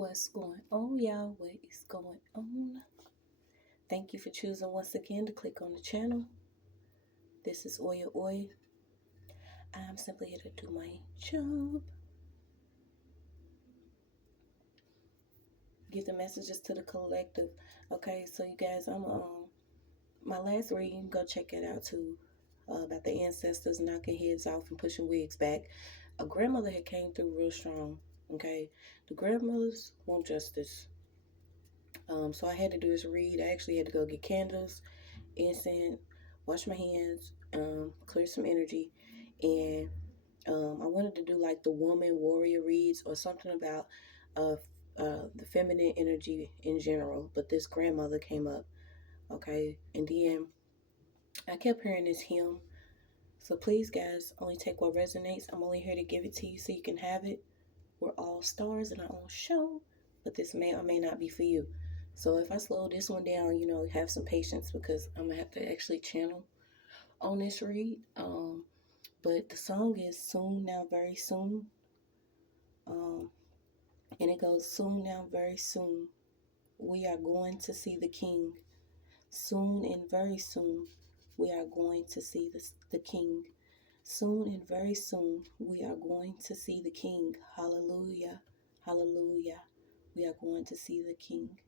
What's going on, y'all? What is going on? Thank you for choosing once again to click on the channel. This is OYAOY. I'm simply here to do my job. Give the messages to the collective. Okay, so you guys, I'm my last reading, go check it out too. About the ancestors knocking heads off and pushing wigs back. A grandmother had came through real strong. Okay, the grandmothers want justice. So I had to do this read. I actually had to go get candles, incense, wash my hands, clear some energy, and I wanted to do like the woman warrior reads or something about the feminine energy in general. But this grandmother came up, okay, and then I kept hearing this hymn. So please, guys, only take what resonates. I'm only here to give it to you so you can have it. We're all stars in our own show, but this may or may not be for you. So if I slow this one down, have some patience because I'm going to have to actually channel on this read. But the song is Soon Now Very Soon. And it goes, soon now very soon, we are going to see the King. Soon and very soon, we are going to see the King. Soon and very soon, we are going to see the King. Hallelujah, hallelujah. We are going to see the King.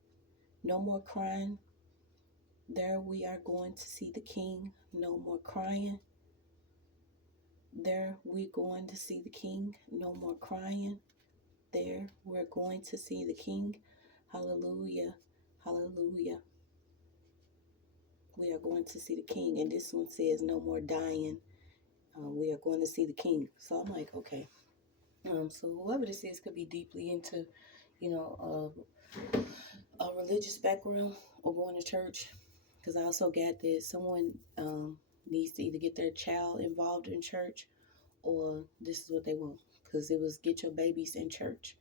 No more crying. There we are going to see the King. No more crying. There we're going to see the King. No more crying. There we're going to see the King. Hallelujah, hallelujah. We are going to see the King. And this one says no more dying. We are going to see the King. So I'm like, okay. So whoever this is could be deeply into, a religious background or going to church. Because I also got that someone needs to either get their child involved in church or this is what they want. Because it was get your babies in church.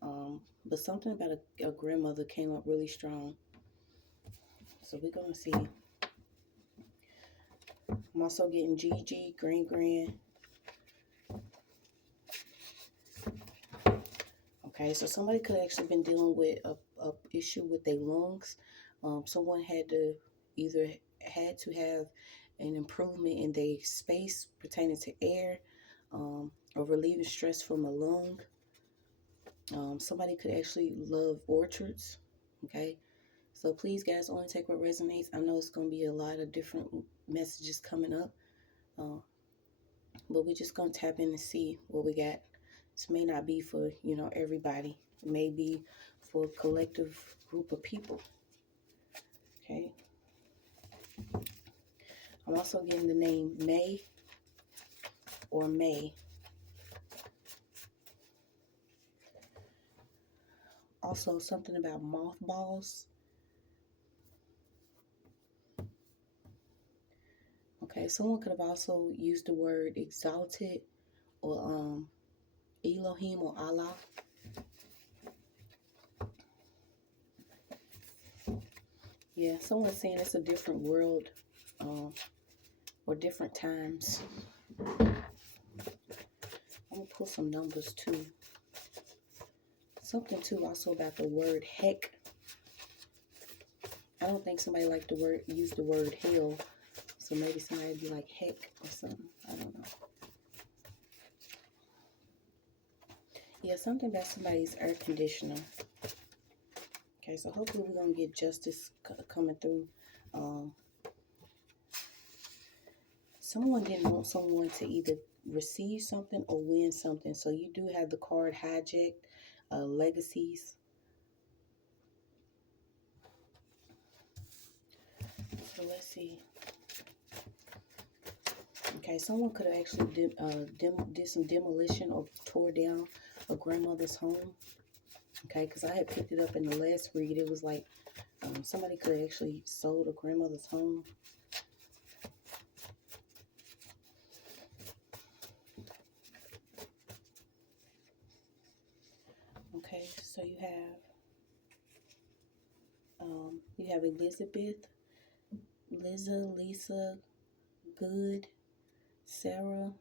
But something about a grandmother came up really strong. So we're going to see. I'm also getting Gigi, Grand. Okay, so somebody could have actually been dealing with a issue with their lungs. Someone had to have an improvement in their space pertaining to air, or relieving stress from a lung. Somebody could actually love orchards. Okay, so please, guys, only take what resonates. I know it's going to be a lot of different messages coming up, but we're just going to tap in and see what we got. This may not be for, everybody. It may be for a collective group of people. Okay. I'm also getting the name May or May. Also something about mothballs. Okay, someone could have also used the word exalted or Elohim or Allah. Yeah, someone's saying it's a different world or different times. I'm going to pull some numbers too. Something too also about the word heck. I don't think somebody liked use the word hell. So maybe somebody would be like heck or something. I don't know. Yeah, something about somebody's air conditioner. Okay, so hopefully we're going to get justice coming through. Someone didn't want someone to either receive something or win something. So you do have the card hijacked, legacies. So let's see. Okay, someone could have actually did some demolition or tore down a grandmother's home. Okay, because I had picked it up in the last read. It was like somebody could have actually sold a grandmother's home. Okay, so you have Elizabeth, Lisa, Good, Sarah.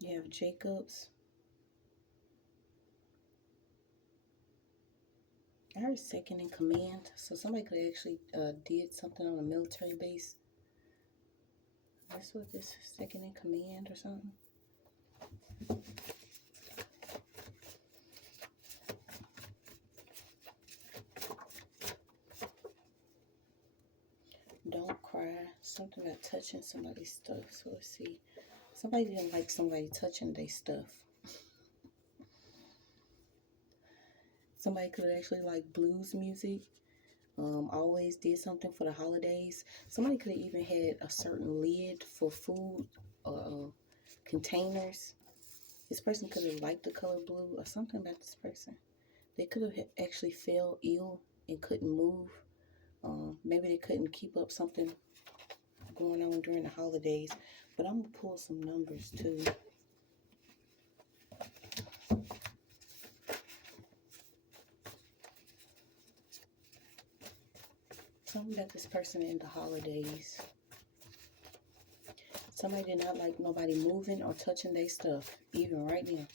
You have Jacobs. I heard second in command. So somebody could actually did something on a military base. That's what this second in command or something. Don't cry. Something about touching somebody's stuff. So let's see. Somebody didn't like somebody touching their stuff. Somebody could actually like blues music. Always did something for the holidays. Somebody could have even had a certain lid for food or containers. This person could have liked the color blue or something about this person. They could have actually fell ill and couldn't move. Maybe they couldn't keep up something going on during the holidays. But I'm going to pull some numbers too. Something about this person in the holidays. Somebody did not like nobody moving or touching their stuff. Even right now.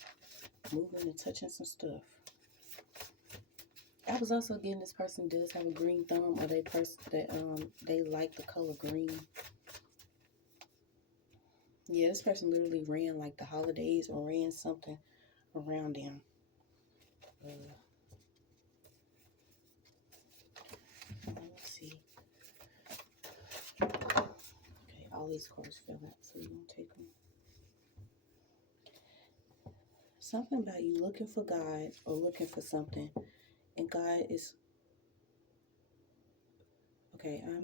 Moving and touching some stuff. I was also getting this person does have a green thumb, or they like the color green. Yeah, this person literally ran like the holidays or ran something around them. Let's see. Okay, all these cards fell out, so we're going to take them. Something about you looking for God or looking for something. And God is... Okay, I am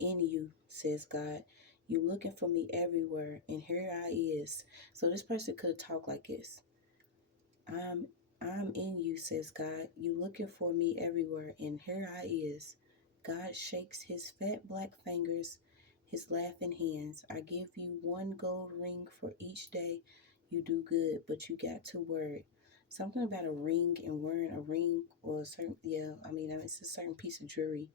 in you, says God. You looking for me everywhere, and here I is. So this person could talk like this. I'm in you, says God. You looking for me everywhere, and here I is. God shakes his fat black fingers, his laughing hands. I give you one gold ring for each day you do good, but you got to wear it. Something about a ring and wearing a ring or a certain, it's a certain piece of jewelry.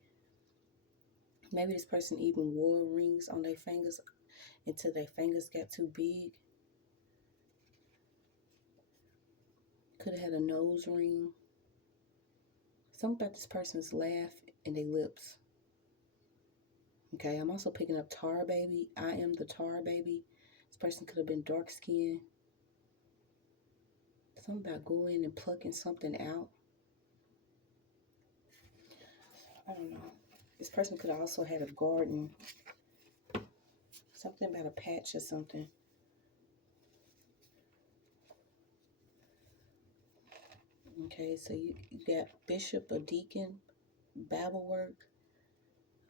Maybe this person even wore rings on their fingers until their fingers got too big. Could have had a nose ring. Something about this person's laugh and their lips. Okay, I'm also picking up tar baby. I am the tar baby. This person could have been dark skinned. Something about going and plucking something out. I don't know. This person could have also had a garden. Something about a patch or something. Okay, so you got bishop or deacon, Bible work.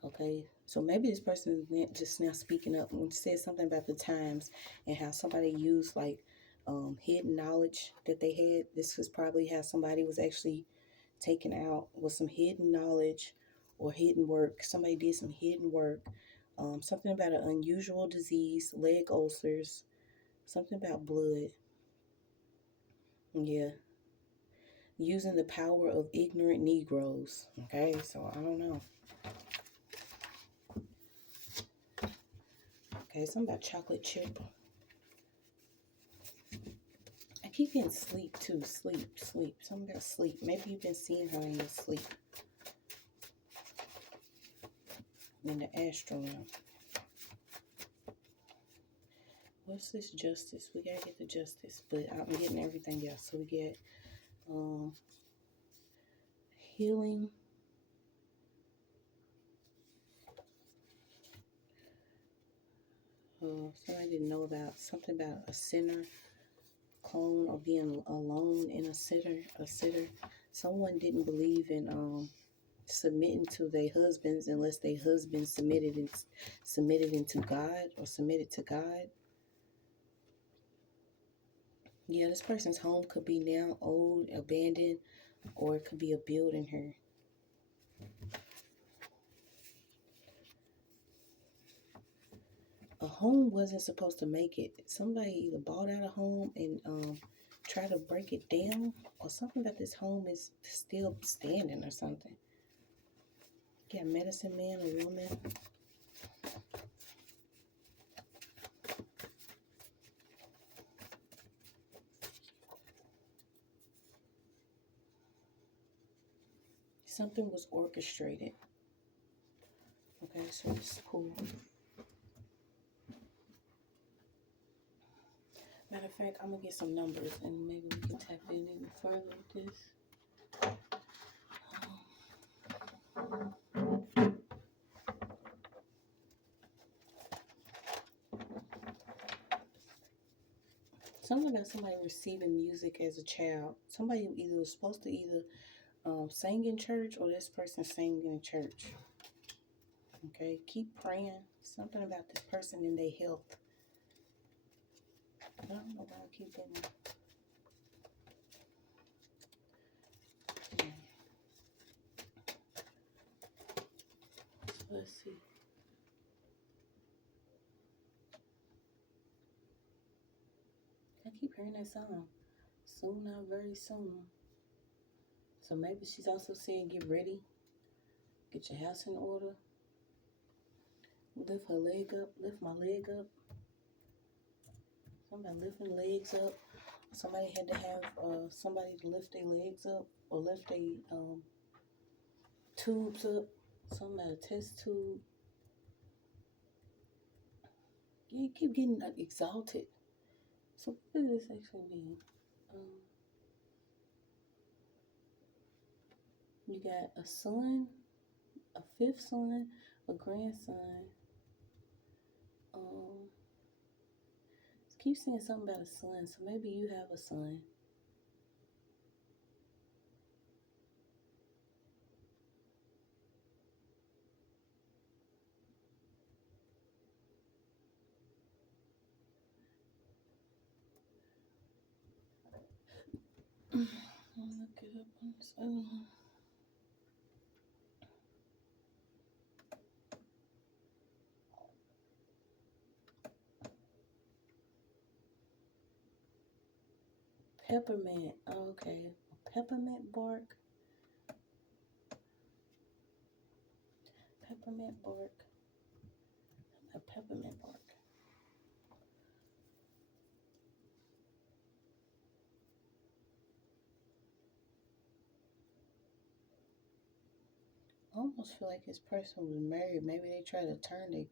Okay, so maybe this person is just now speaking up and said something about the times and how somebody used like hidden knowledge that they had. This was probably how somebody was actually taken out with some hidden knowledge or hidden work. Somebody did some hidden work. Something about an unusual disease, leg ulcers, something about blood. Yeah. Using the power of ignorant Negroes. Okay, so I don't know. Okay, something about chocolate chip. I keep getting sleep too. Sleep. Something about sleep. Maybe you've been seeing her in your sleep. In the astral realm. What's this justice? We gotta get the justice, but I'm getting everything else. So we get healing. Somebody didn't know about something about a sinner clone or being alone in a sitter. Someone didn't believe in submitting to their husbands unless their husband submitted into God or submitted to God. Yeah, this person's home could be now old, abandoned, or it could be a building here. A home wasn't supposed to make it. Somebody either bought out a home and tried to break it down, or something about this home is still standing or something. Yeah, medicine man or woman. Something was orchestrated. Okay, so let's pull. Matter of fact, I'm going to get some numbers and maybe we can tap in even further with this. Something about somebody receiving music as a child. Somebody either was supposed to sing in church, or this person sang in church. Okay, keep praying. Something about this person and their health. I don't know why I keep getting it. Let's see. I keep hearing that song. Soon, not very soon. So maybe she's also saying, get ready. Get your house in order. Lift her leg up. Lift my leg up. Somebody lifting legs up. Somebody had to have somebody to lift their legs up or lift their tubes up. Somebody test tube. You keep getting exalted. So what does this actually mean? You got a son, a fifth son, a grandson. Keep saying something about a son, so maybe you have a son. I'll look it up on this other one. Peppermint. Oh, okay. Peppermint bark. Peppermint bark. A peppermint bark. I almost feel like this person was married. Maybe they tried to turn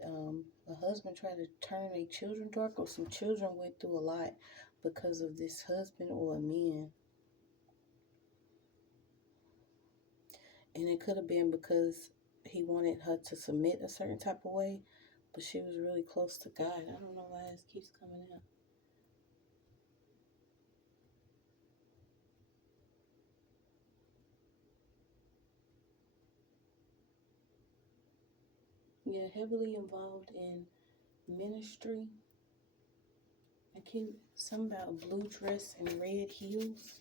the husband tried to turn their children dark, or some children went through a lot because of this husband or a man. And it could have been because he wanted her to submit a certain type of way, but she was really close to God. I don't know why this keeps coming out. Yeah, heavily involved in ministry. I keep something about a blue dress and red heels.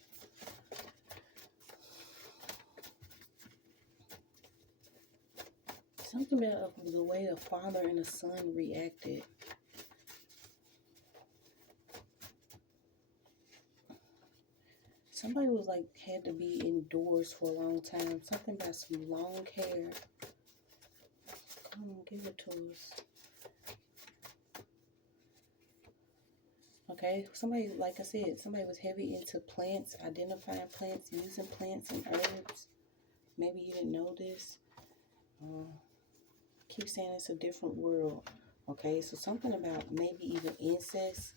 Something about the way the father and the son reacted. Somebody was like, had to be indoors for a long time. Something about some long hair. Come on, give it to us. Okay, somebody, like I said, somebody was heavy into plants, identifying plants, using plants and herbs. Maybe you didn't know this. Keep saying it's a different world. Okay, so something about maybe even incest.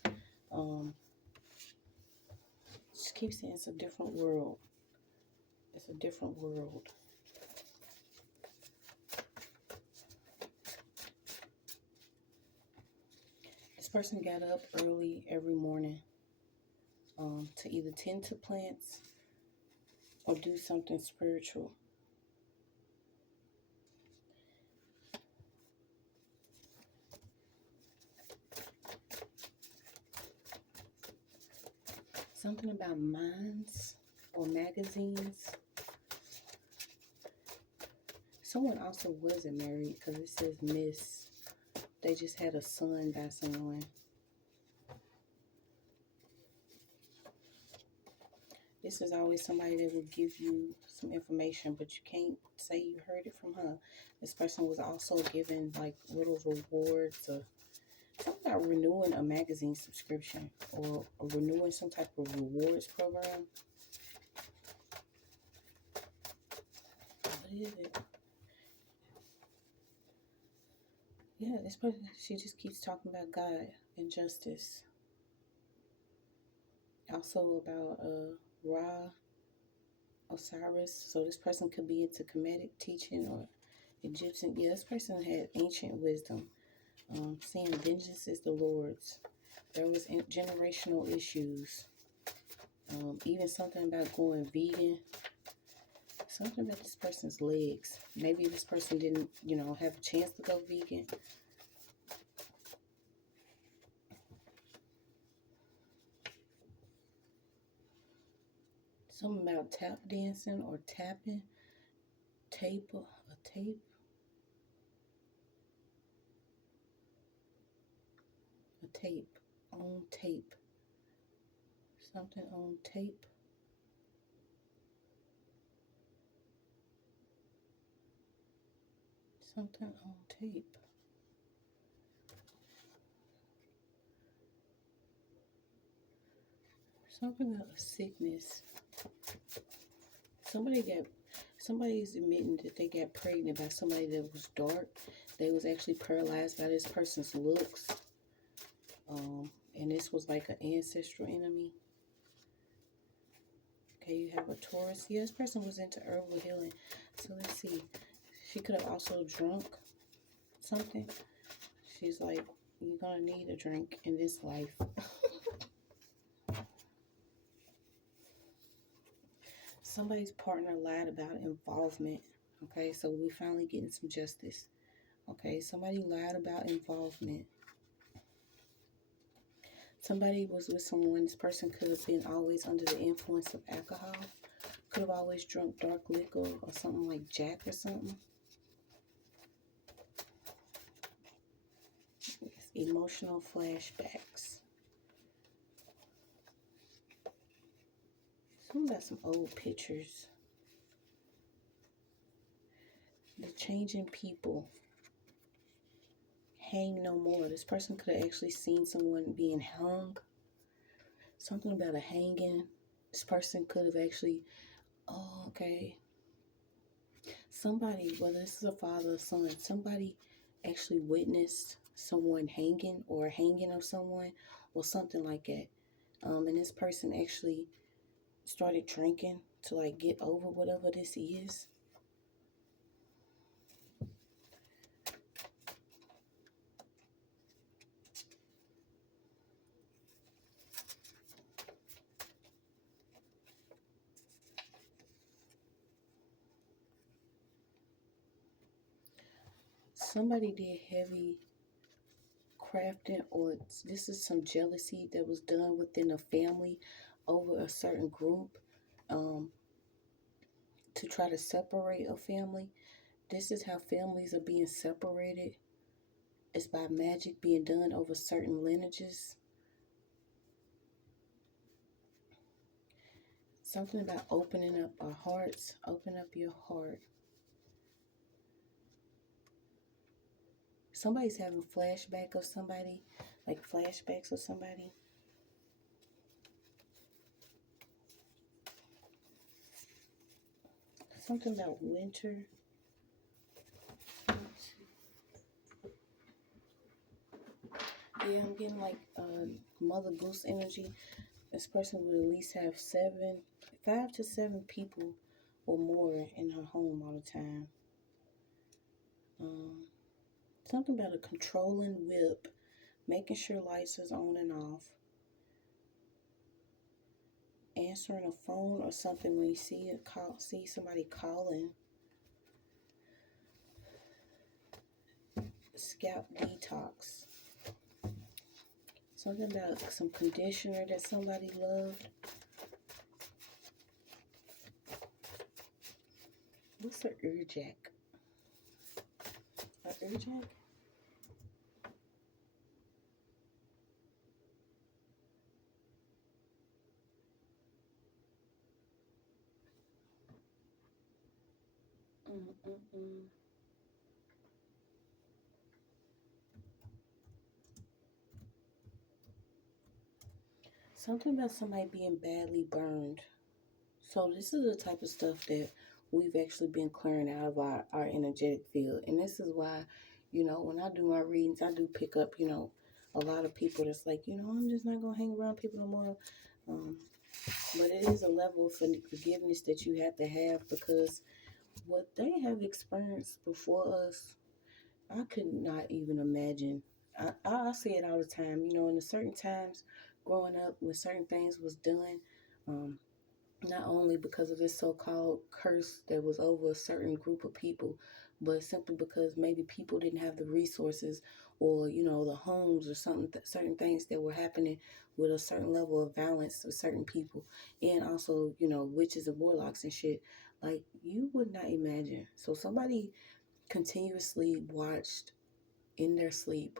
Just keep saying it's a different world. It's a different world. This person got up early every morning to either tend to plants or do something spiritual. Something about minds or magazines. Someone also wasn't married because it says miss. They just had a son by someone. This is always somebody that will give you some information, but you can't say you heard it from her. This person was also given like little rewards or something about renewing a magazine subscription or renewing some type of rewards program. is it? Yeah, this person, she just keeps talking about God and justice. Also about Ra, Osiris. So this person could be into Kemetic teaching or Egyptian. Yeah, this person had ancient wisdom. Saying vengeance is the Lord's. There was generational issues. Even something about going vegan. Something about this person's legs. Maybe this person didn't, have a chance to go vegan. Something about tap dancing or tapping. Tape. On tape. Something on tape. Something on tape. Something about a sickness. Somebody's admitting that they got pregnant by somebody that was dark. They was actually paralyzed by this person's looks. And this was like an ancestral enemy. Okay, you have a Taurus. Yeah, this person was into herbal healing. So let's see. She could have also drunk something. She's like, you're going to need a drink in this life. Somebody's partner lied about involvement. Okay, so we finally getting some justice. Okay, somebody lied about involvement. Somebody was with someone. This person could have been always under the influence of alcohol. Could have always drunk dark liquor or something like Jack or something. Emotional flashbacks. Something about some old pictures. The changing people. Hang no more. This person could have actually seen someone being hung. Something about a hanging. This person could have actually, oh, okay. Somebody, whether this is a father or son, somebody actually witnessed someone hanging or a hanging of someone or something like that. And this person actually started drinking to like get over whatever this is. Somebody did heavy crafting, or this is some jealousy that was done within a family over a certain group to try to separate a family. This is how families are being separated. It's by magic being done over certain lineages. Something about opening up our hearts. Open up your heart. Somebody's having flashback of somebody, like flashbacks of somebody. Something about winter. Yeah, I'm getting like Mother Goose energy. This person would at least have 5 to 7 people or more in her home all the time. Something about a controlling whip, making sure lights is on and off, answering a phone or something when you see somebody calling. Scalp detox. Something about some conditioner that somebody loved. What's an urjack? An urjack? Something about somebody being badly burned. So this is the type of stuff that we've actually been clearing out of our energetic field. And this is why, when I do my readings, I do pick up, a lot of people that's like, I'm just not going to hang around people no more. But it is a level of forgiveness that you have to have, because what they have experienced before us, I could not even imagine. I say it all the time, in the certain times growing up when certain things was done, not only because of this so-called curse that was over a certain group of people, but simply because maybe people didn't have the resources, or the homes, or something, certain things that were happening with a certain level of violence to certain people, and also witches and warlocks and shit. Like, you would not imagine. So somebody continuously watched in their sleep,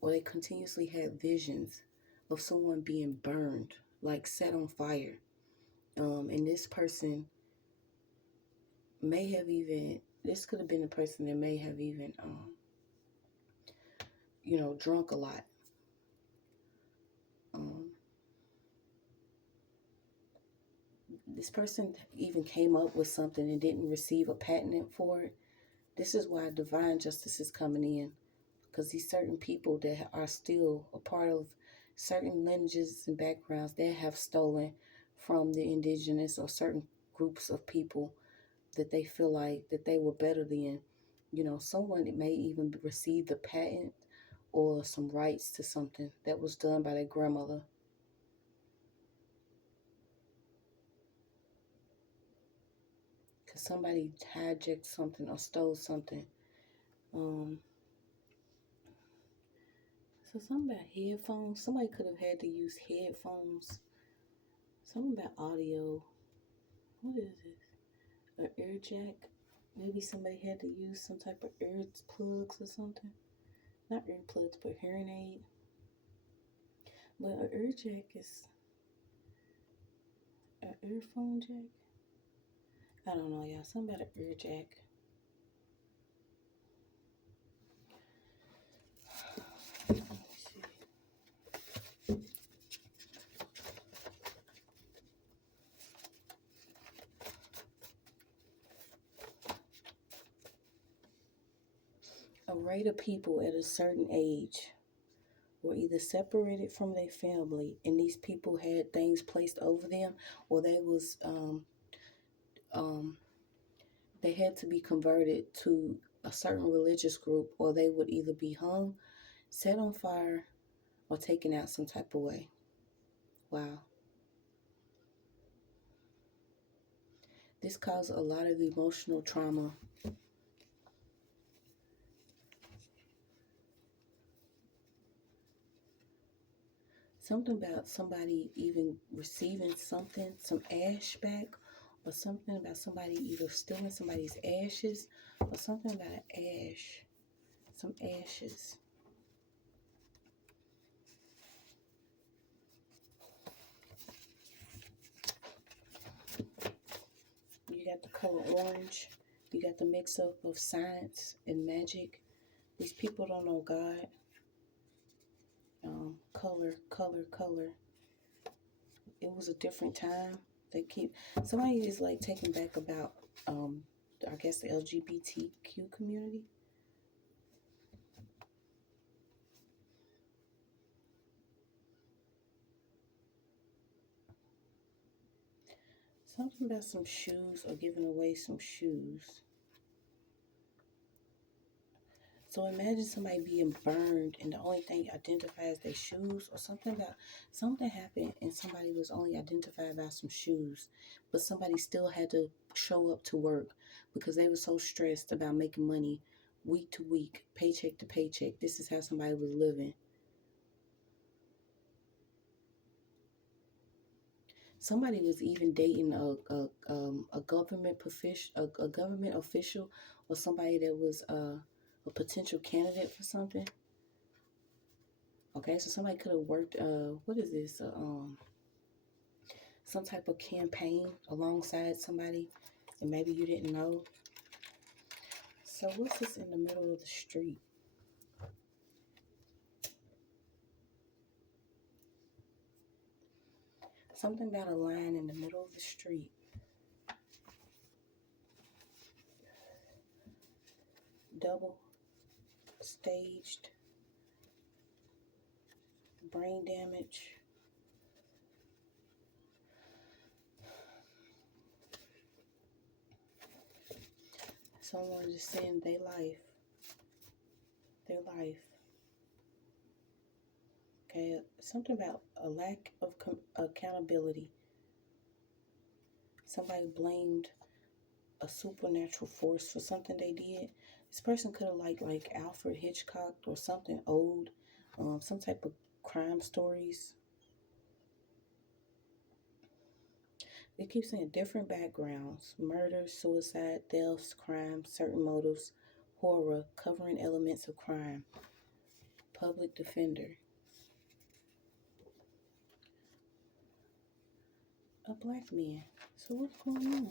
or they continuously had visions of someone being burned, like set on fire. And this person may have even, this could have been the person that may have even, drunk a lot. This person even came up with something and didn't receive a patent for it. This is why divine justice is coming in, because these certain people that are still a part of certain lineages and backgrounds that have stolen from the indigenous or certain groups of people that they feel like that they were better than, someone that may even receive the patent or some rights to something that was done by their grandmother. Because somebody hijacked something or stole something. So something about headphones. Somebody could have had to use headphones. Something about audio. What is this? An ear jack? Maybe somebody had to use some type of ear plugs or something. Not ear plugs, but hearing aid. But an ear jack is an earphone jack? I don't know, y'all. Something about an ear jack. Let me see. A rate of people at a certain age were either separated from their family, and these people had things placed over them, or they had to be converted to a certain religious group, or they would either be hung, set on fire, or taken out some type of way. Wow. This caused a lot of emotional trauma. Something about somebody even receiving something, some ash back, or something about somebody either stealing somebody's ashes, or something about ash, some ashes. You got the color orange. You got the mix-up of science and magic. These people don't know God. Color. It was a different time. Somebody is like taking back about, I guess, the LGBTQ community. Something about some shoes, or giving away some shoes. So imagine somebody being burned and the only thing identifies their shoes, or something happened and somebody was only identified by some shoes, but somebody still had to show up to work because they were so stressed about making money week to week, paycheck to paycheck. This is how somebody was living. Somebody was even dating a government official, or somebody that was a potential candidate for something. Okay, so somebody could have worked. What is this? Some type of campaign alongside somebody, and maybe you didn't know. So what's this in the middle of the street? Something about a line in the middle of the street. double staged brain damage. Someone just saying their life. Okay, something about a lack of accountability. Somebody blamed a supernatural force for something they did. This person could have like Alfred Hitchcock or something old, some type of crime stories. It keeps saying different backgrounds: murder, suicide, thefts, crimes, certain motives, horror, covering elements of crime, public defender. A black man. So what's going on?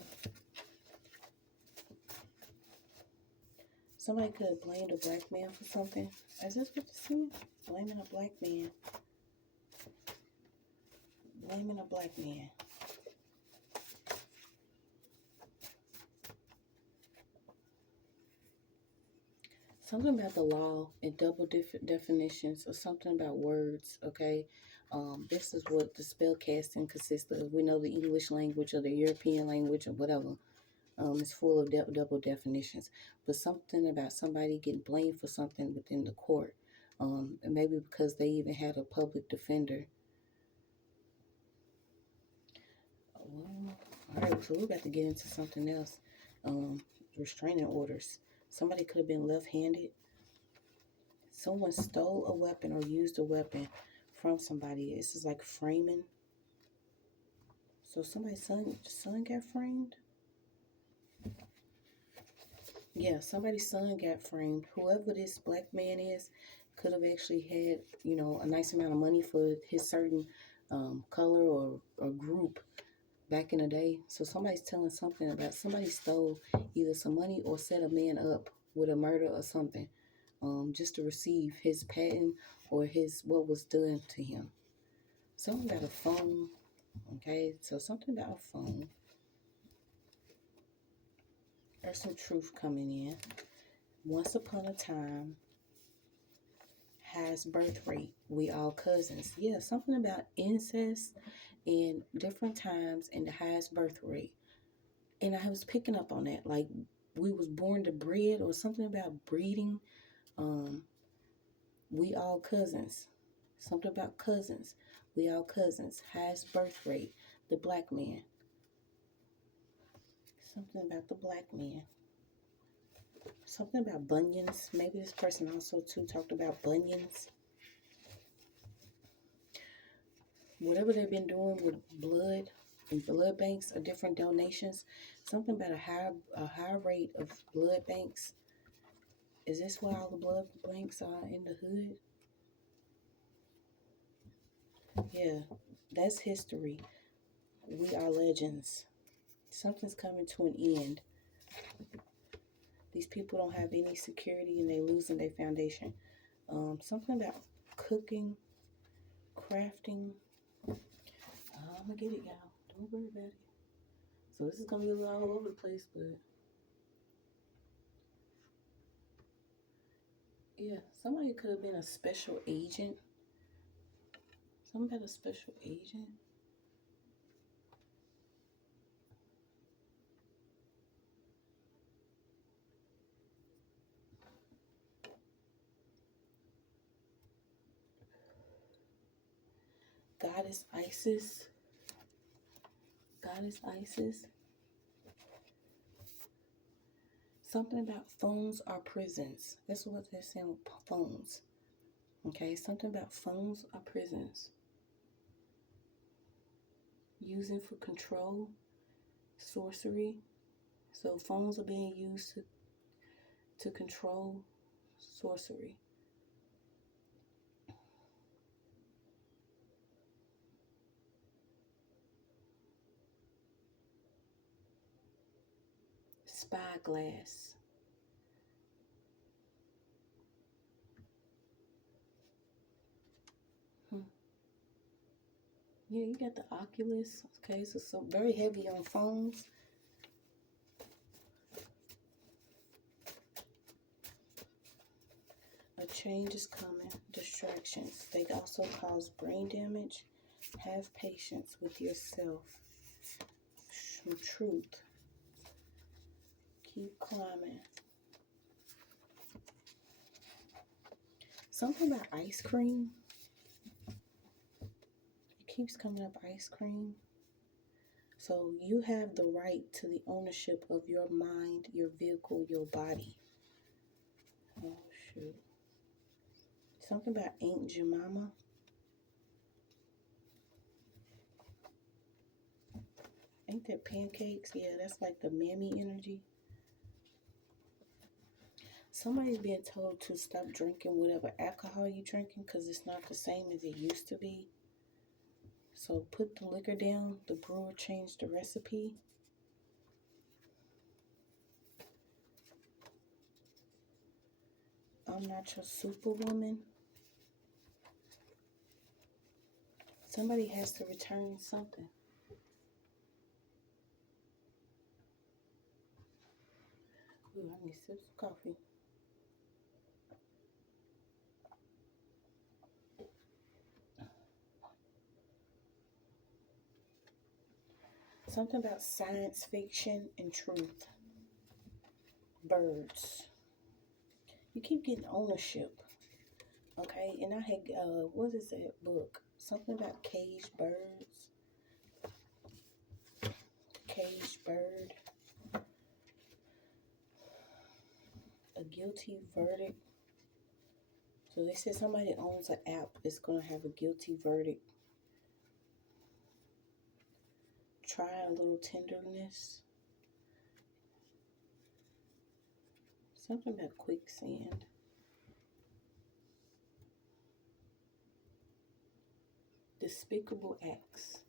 Somebody could have blamed a black man for something. Is this what this is? Blaming a black man. Blaming a black man. Something about the law and double definitions, or something about words, okay? This is what the spell casting consists of. We know the English language or the European language or whatever. It's full of double definitions. But something about somebody getting blamed for something within the court. And maybe because they even had a public defender. Well, all right, so we're about to get into something else. Restraining orders. Somebody could have been left-handed. Someone stole a weapon or used a weapon from somebody. This is like framing. So somebody's son got framed. Yeah, somebody's son got framed. Whoever this black man is could have actually had, a nice amount of money for his certain color or group back in the day. So somebody's telling something about somebody stole either some money or set a man up with a murder or something, just to receive his patent or what was done to him. Something about a phone. Okay, so something about a phone. There's some truth coming in. Once upon a time, highest birth rate. We all cousins. Yeah, something about incest in different times and the highest birth rate. And I was picking up on that. Like we was born to breed or something about breeding. We all cousins. Something about cousins. We all cousins. Highest birth rate. The black man. Something about the black man. Something about bunions. Maybe this person also too talked about bunions. Whatever they've been doing with blood and blood banks or different donations. Something about a high rate of blood banks. Is this why all the blood banks are in the hood? Yeah, that's history. We are legends. Something's coming to an end. These people don't have any security and they're losing their foundation. Something about cooking, crafting. I'm going to get it, y'all. Don't worry about it. So this is going to be a little all over the place, but yeah, somebody could have been a special agent. Something about a special agent. Goddess Isis. Goddess Isis. Something about phones are prisons. That's what they're saying with phones. Okay, something about phones are prisons. Using for control, sorcery. So phones are being used to control sorcery. Spyglass. Yeah, you got the Oculus. Okay, so very heavy on phones. A change is coming. Distractions. They also cause brain damage. Have patience with yourself. Some truth. Keep climbing. Something about ice cream. It keeps coming up, ice cream. So you have the right to the ownership of your mind, your vehicle, your body. Oh, shoot. Something about Aunt Jemima. Ain't that pancakes? Yeah, that's like the mammy energy. Somebody's being told to stop drinking whatever alcohol you're drinking because it's not the same as it used to be. So put the liquor down. The brewer changed the recipe. I'm not your superwoman. Somebody has to return something. Ooh, I need to sip some coffee. Something about science fiction and truth. Birds. You keep getting ownership. Okay, and I had, what is that book? Something about caged birds. Caged bird. A guilty verdict. So they said somebody owns an app is going to have a guilty verdict. Try a little tenderness. Something about quicksand. Despicable acts.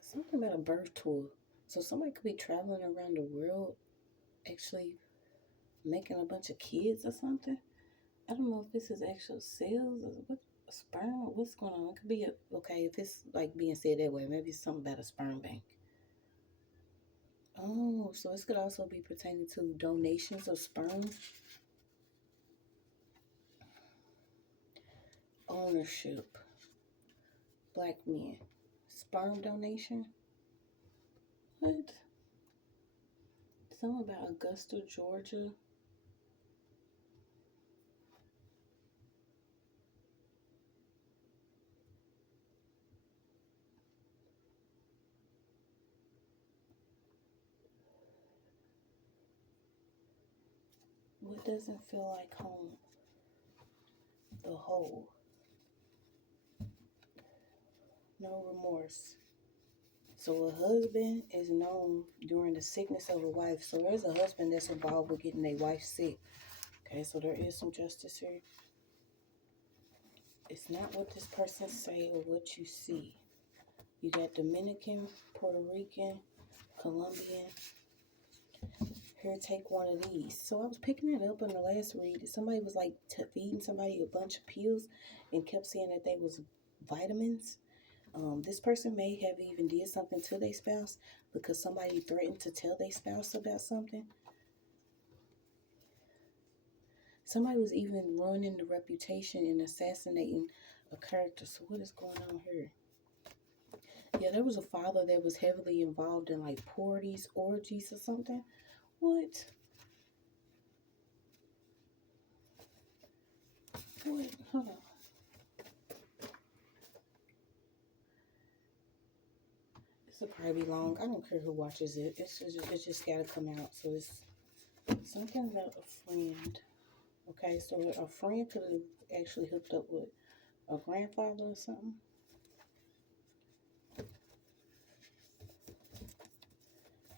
Something about a birth tour. So somebody could be traveling around the world, actually making a bunch of kids or something. I don't know if this is actual cells or what, sperm. What's going on? It could be okay if it's like being said that way. Maybe it's something about a sperm bank. Oh, so this could also be pertaining to donations of sperm. Ownership. Black men. Sperm donation. What? Something about Augusta, Georgia. What doesn't feel like home? The whole. No remorse. So a husband is known during the sickness of a wife. So there's a husband that's involved with getting their wife sick. Okay, so there is some justice here. It's not what this person say or what you see. You got Dominican, Puerto Rican, Colombian. Here, take one of these. So I was picking it up in the last read. Somebody was like feeding somebody a bunch of pills and kept saying that they was vitamins. This person may have even did something to their spouse because somebody threatened to tell their spouse about something. Somebody was even ruining the reputation and assassinating a character. So what is going on here? Yeah, there was a father that was heavily involved in like orgies or something. What? What? Hold on. This will probably be long. I don't care who watches it. It's just gotta come out. So it's something about a friend. Okay, so a friend could have actually hooked up with a grandfather or something.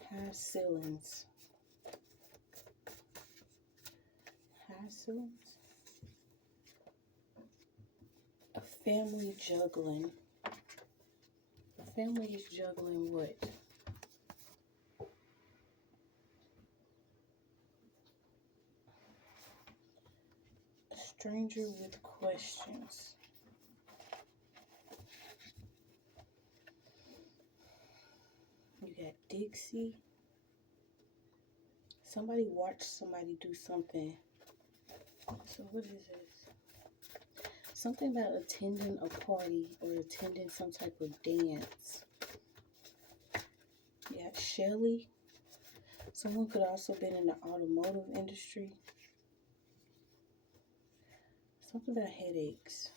High ceilings. High ceilings. A family juggling. A family is juggling what? A stranger with questions. Dixie. Somebody watched somebody do something. So what is this? Something about attending a party or attending some type of dance. Yeah, Shelly. Someone could also been in the automotive industry. Something about headaches.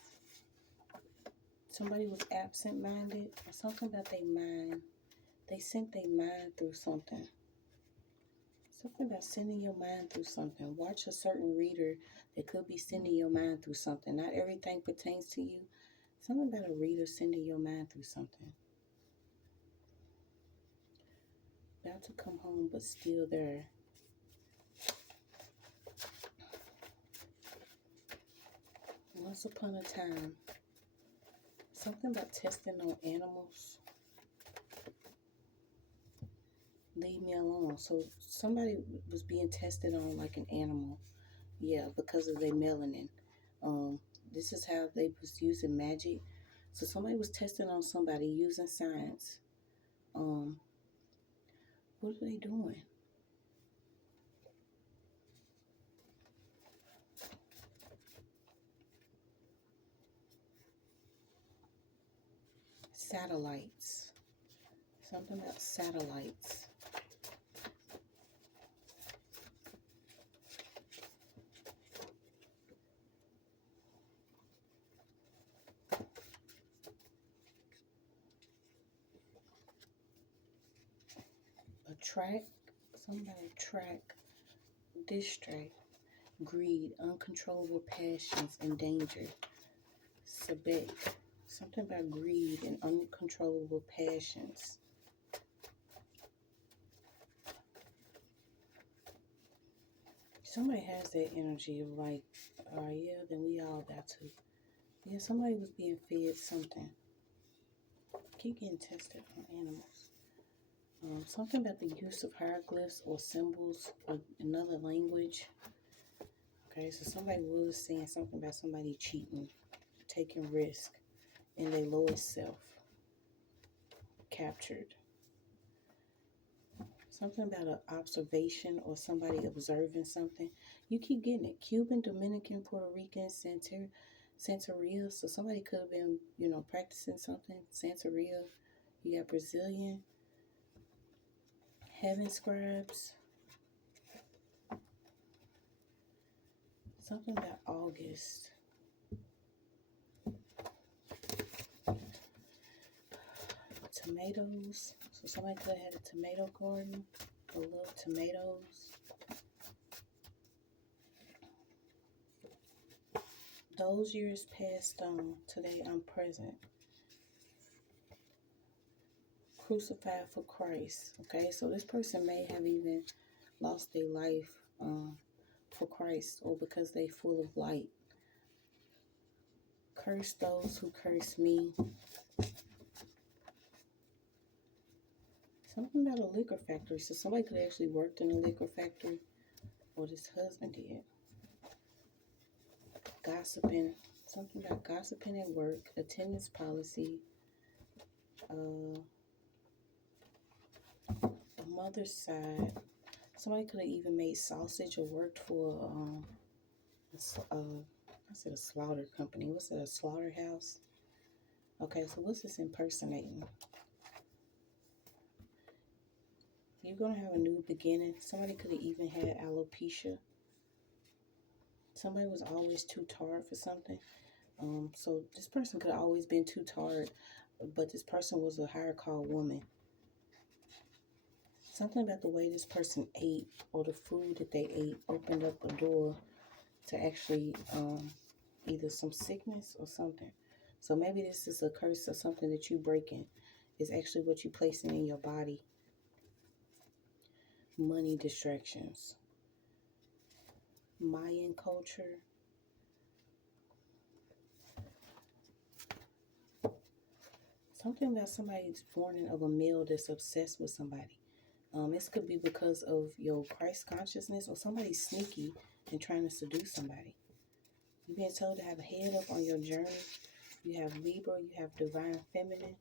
Somebody was absent-minded. Or something about their mind. They sent their mind through something. Something about sending your mind through something. Watch a certain reader that could be sending your mind through something. Not everything pertains to you. Something about a reader sending your mind through something. About to come home, but still there. Once upon a time. Something about testing on animals. Leave me alone. So somebody was being tested on like an animal. Yeah, because of their melanin. This is how they was using magic. So somebody was testing on somebody using science. What are they doing? Satellites. Something about satellites. Attract. Something about attract. Distract. Greed. Uncontrollable passions and danger. Sabek. Something about greed and uncontrollable passions. Somebody has that energy of like, yeah, then we all got to. Yeah, somebody was being fed something. Keep getting tested on animals. Something about the use of hieroglyphs or symbols or another language. Okay, so somebody was saying something about somebody cheating, taking risk in their lowest self. Captured. Something about an observation or somebody observing something. You keep getting it. Cuban, Dominican, Puerto Rican, Santeria. So somebody could have been, practicing something. Santeria. You got Brazilian. Heaven scribes. Something about August. Tomatoes. So somebody could have had a tomato garden. Or little tomatoes. Those years passed on. Today I'm present. Crucified for Christ. Okay, so this person may have even lost their life for Christ or because they full of light. Curse those who curse me. Something about a liquor factory. So somebody could have actually worked in a liquor factory. Or this husband did. Gossiping. Something about gossiping at work. Attendance policy. The mother's side. Somebody could have even made sausage or worked for a slaughter company. What's it, a slaughterhouse? Okay, so what's this impersonating? You're going to have a new beginning. Somebody could have even had alopecia. Somebody was always too tired for something. So this person could have always been too tired, but this person was a higher called woman. Something about the way this person ate or the food that they ate opened up a door to actually either some sickness or something. So maybe this is a curse or something that you breaking. Is actually what you placing in your body. Money distractions. Mayan culture. Something about somebody's warning of a male that's obsessed with somebody. This could be because of your Christ consciousness or somebody sneaky and trying to seduce somebody. You've been told to have a head up on your journey. You have Libra, you have divine feminine.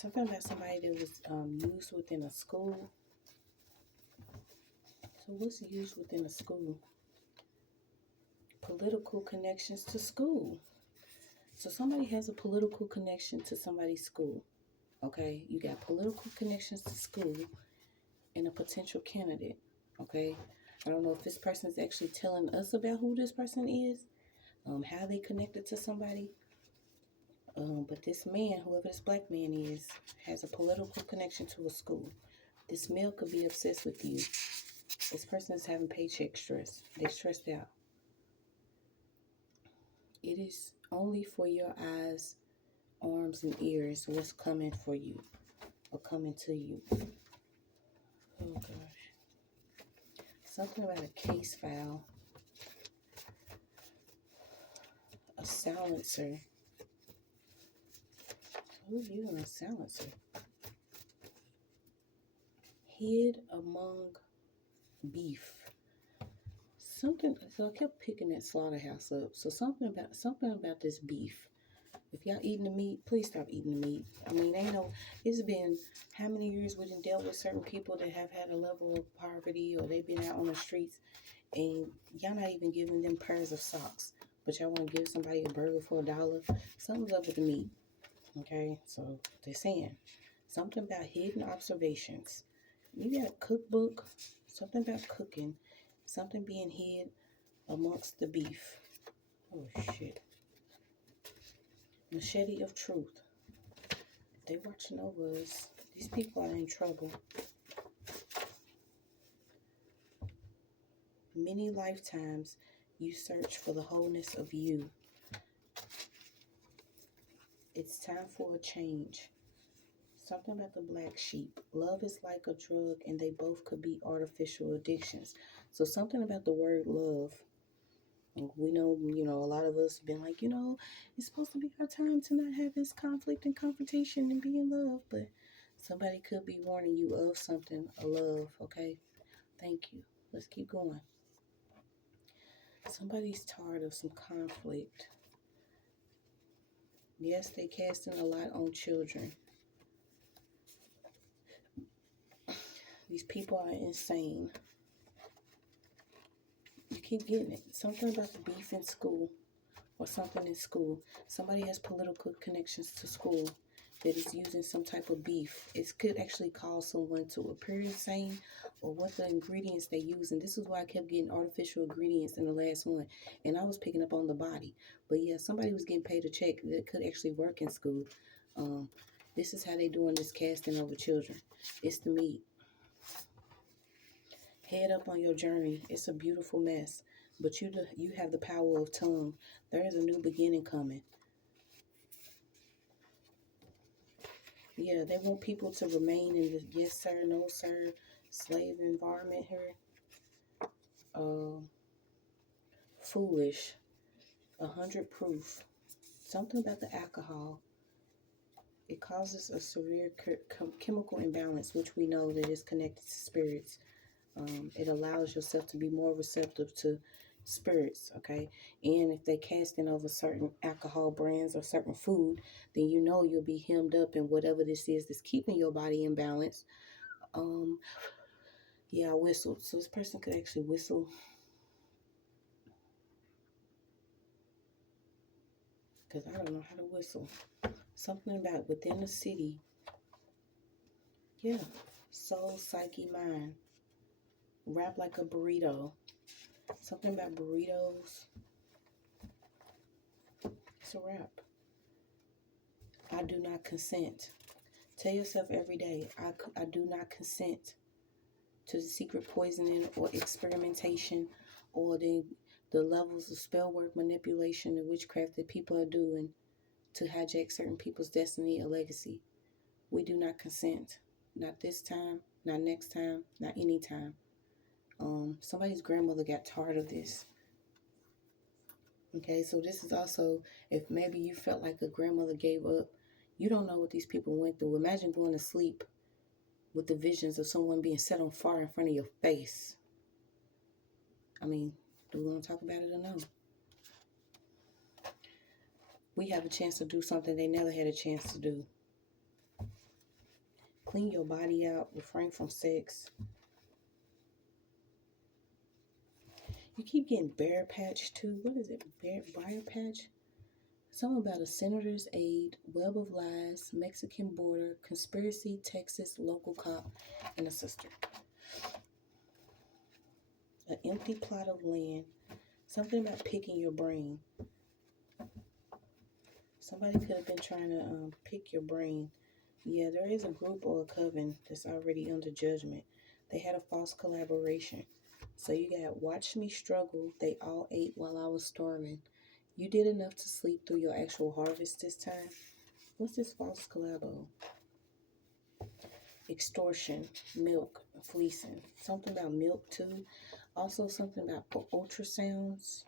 Something about somebody that was used within a school. So what's used within a school? Political connections to school. So somebody has a political connection to somebody's school. Okay, you got political connections to school and a potential candidate. Okay, I don't know if this person is actually telling us about who this person is, how they connected to somebody. But this man, whoever this black man is, has a political connection to a school. This male could be obsessed with you. This person is having paycheck stress. They're stressed out. It is only for your eyes, arms, and ears what's coming for you or coming to you. Oh gosh. Something about a case file. A silencer. Who's using a silencer? Hid among beef. Something. So I kept picking that slaughterhouse up. So something about this beef. If y'all eating the meat, please stop eating the meat. I mean, it's been how many years we done dealt with certain people that have had a level of poverty, or they've been out on the streets, and y'all not even giving them pairs of socks, but y'all want to give somebody a burger for $1. Something's up with the meat. Okay, so they're saying something about hidden observations. You got a cookbook, something about cooking, something being hid amongst the beef. Oh shit. Machete of truth. They watching over us. These people are in trouble. Many lifetimes you search for the wholeness of you. It's time for a change. Something about the black sheep. Love is like a drug, and they both could be artificial addictions. So something about the word love. We know, a lot of us have been like, it's supposed to be our time to not have this conflict and confrontation and be in love. But somebody could be warning you of something, a love, okay? Thank you. Let's keep going. Somebody's tired of some conflict. Yes, they casting a lot on children. These people are insane. You keep getting it. Something about the beef in school, or something in school. Somebody has political connections to school that is using some type of beef. It could actually cause someone to appear insane, or what the ingredients they use. And this is why I kept getting artificial ingredients in the last one. And I was picking up on the body. But yeah, somebody was getting paid a check that could actually work in school. This is how they doing this casting over children. It's the meat. Head up on your journey. It's a beautiful mess. But you have the power of tongue. There is a new beginning coming. Yeah, they want people to remain in the yes sir, no sir, slave environment here. Foolish. 100 proof. Something about the alcohol. It causes a severe chemical imbalance, which we know that is connected to spirits. It allows yourself to be more receptive to spirits, okay? And if they casting over certain alcohol brands or certain food, then you'll be hemmed up in whatever this is that's keeping your body in balance. Yeah, I whistled. So this person could actually whistle. Because I don't know how to whistle. Something about within the city. Yeah. Soul, psyche, mind. Wrap like a burrito. Something about burritos. It's a wrap. I do not consent. Tell yourself every day, I do not consent to the secret poisoning or experimentation or the levels of spell work, manipulation, and witchcraft that people are doing to hijack certain people's destiny or legacy. We do not consent. Not this time, not next time, not any time. Somebody's grandmother got tired of this. Okay, so this is also, if maybe you felt like a grandmother gave up, you don't know what these people went through. Imagine going to sleep with the visions of someone being set on fire in front of your face. I mean, do we want to talk about it or no? We have a chance to do something they never had a chance to do. clean your body out, refrain from sex. You keep getting bear patch too. What is it? Briar patch? Something about a senator's aide, web of lies, Mexican border, conspiracy, Texas, local cop, and a sister. An empty plot of land. Something about picking your brain. Somebody could have been trying to pick your brain. Yeah, there is a group or a coven that's already under judgment. They had a false collaboration. So you got watch me struggle. They all ate while I was starving. You did enough to sleep through your actual harvest this time. What's this false collabo? Extortion, milk, fleecing. Something about milk too. Also something about ultrasounds.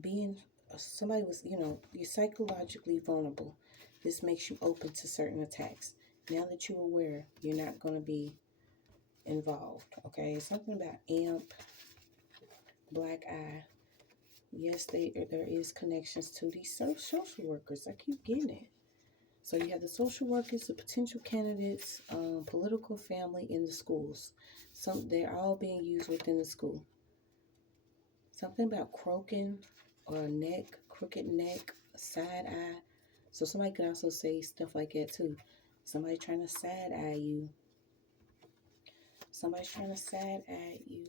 Being somebody was, you're psychologically vulnerable. This makes you open to certain attacks. Now that you're aware, you're not going to be involved. Okay, something about amp, black eye. Yes, there is connections to these social workers. I keep getting it. So you have the social workers, the potential candidates, political family in the schools. They're all being used within the school. Something about croaking or a neck, crooked neck, a side eye. So somebody could also say stuff like that too. Somebody trying to side eye you. Somebody's trying to side eye you.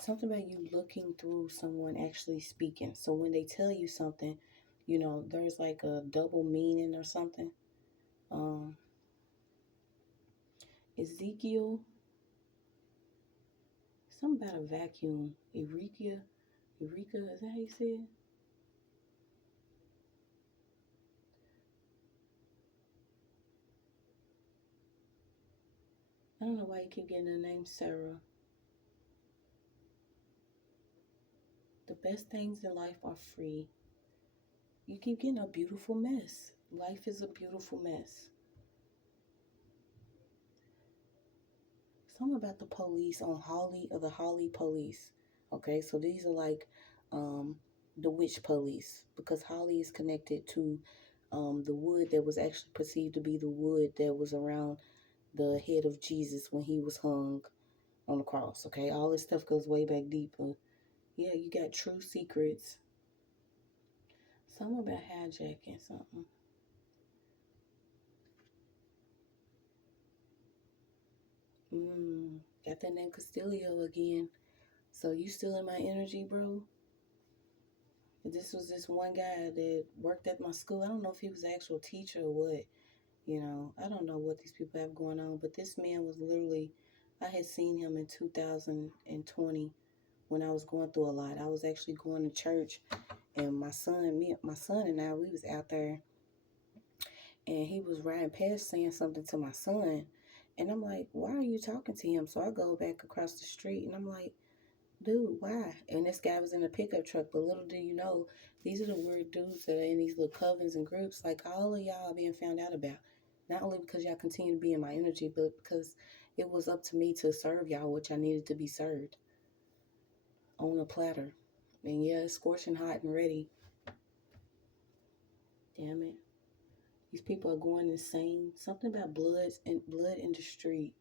Something about you looking through someone actually speaking. So when they tell you something, there's like a double meaning or something. Ezekiel, something about a vacuum. Eureka, is that how you say it? I don't know why you keep getting the name Sarah. The best things in life are free. You keep getting a beautiful mess. Life is a beautiful mess. Something about the police on Holly or the Holly police. Okay, so these are like the witch police because Holly is connected to the wood that was actually perceived to be the wood that was around the head of Jesus when he was hung on the cross. Okay, all this stuff goes way back deeper. Yeah, you got true secrets. Something about hijacking something. Got that name Castillo again. So you still in my energy, bro? This was this one guy that worked at my school. I don't know if he was an actual teacher or what. I don't know what these people have going on. But this man was literally, I had seen him in 2020 when I was going through a lot. I was actually going to church, and my son and I, we was out there, and he was riding past saying something to my son. And I'm like, why are you talking to him? So I go back across the street, and I'm like, dude, why? And this guy was in a pickup truck. But little do you know, these are the weird dudes that are in these little covens and groups. Like, all of y'all are being found out about. Not only because y'all continue to be in my energy, but because it was up to me to serve y'all, which I needed to be served on a platter. And yeah, it's scorching hot and ready. Damn it. These people are going insane. Something about blood in the street.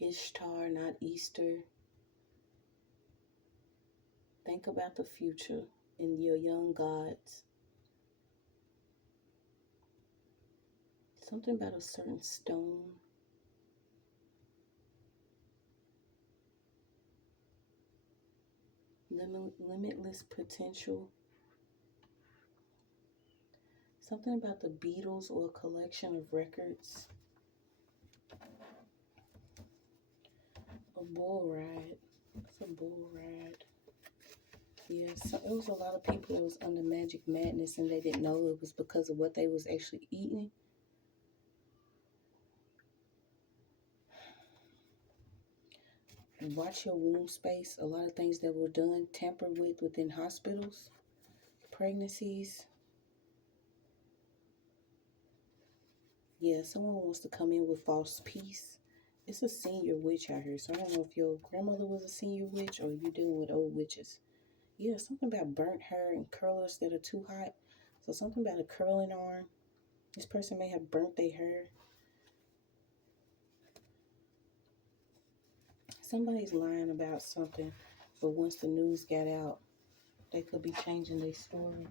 Ishtar, not Easter. Think about the future and your young gods. Something about a certain stone. Limitless potential. Something about the Beatles or a collection of records. A bull ride. It's a bull ride. Yeah, so it was a lot of people that was under magic madness and they didn't know it was because of what they was actually eating. Watch your womb space. A lot of things that were done, tampered with within hospitals, pregnancies. Yeah, someone wants to come in with false peace. it's a senior witch out here. So I don't know if your grandmother was a senior witch or you dealing with old witches. Yeah, something about burnt hair and curlers that are too hot. So something about a curling arm. This person may have burnt their hair. Somebody's lying about something, but once the news got out, they could be changing their story.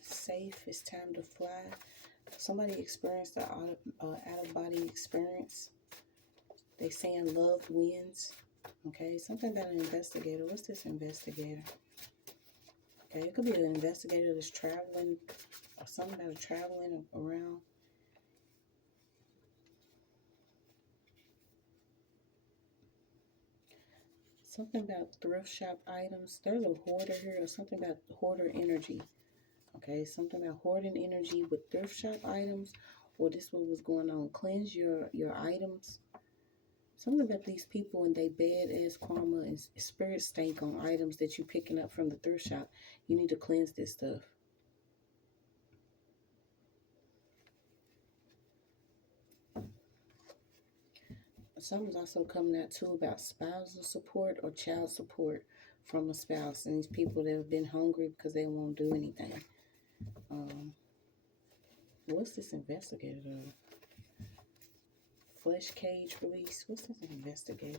Safe, it's time to fly. Somebody experienced an out-of-body experience. They saying love wins. Okay, something about an investigator. What's this investigator? Okay, it could be an investigator that's traveling, or something about traveling around. Something about thrift shop items. There's a hoarder here, or something about hoarder energy. Okay, something about hoarding energy with thrift shop items, or this what was going on. Cleanse your items. Something about these people and they bad ass karma and spirit stank on items that you picking up from the thrift shop. You need to cleanse this stuff. Something's also coming out too about spousal support or child support from a spouse. And these people that have been hungry because they won't do anything. What's this investigator though? Flesh cage release. What's this investigator?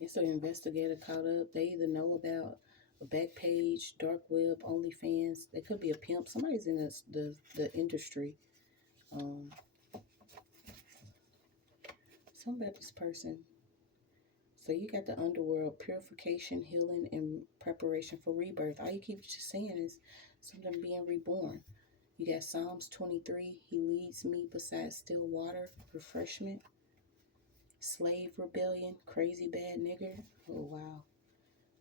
It's an investigator caught up. They either know about a back page, dark web, OnlyFans. They could be a pimp. Somebody's in the industry. Something about this person. So you got the underworld, purification, healing, and preparation for rebirth. All you keep just saying is something being reborn. You got Psalms 23. He leads me beside still water, refreshment. Slave rebellion, crazy bad nigger. Oh, wow.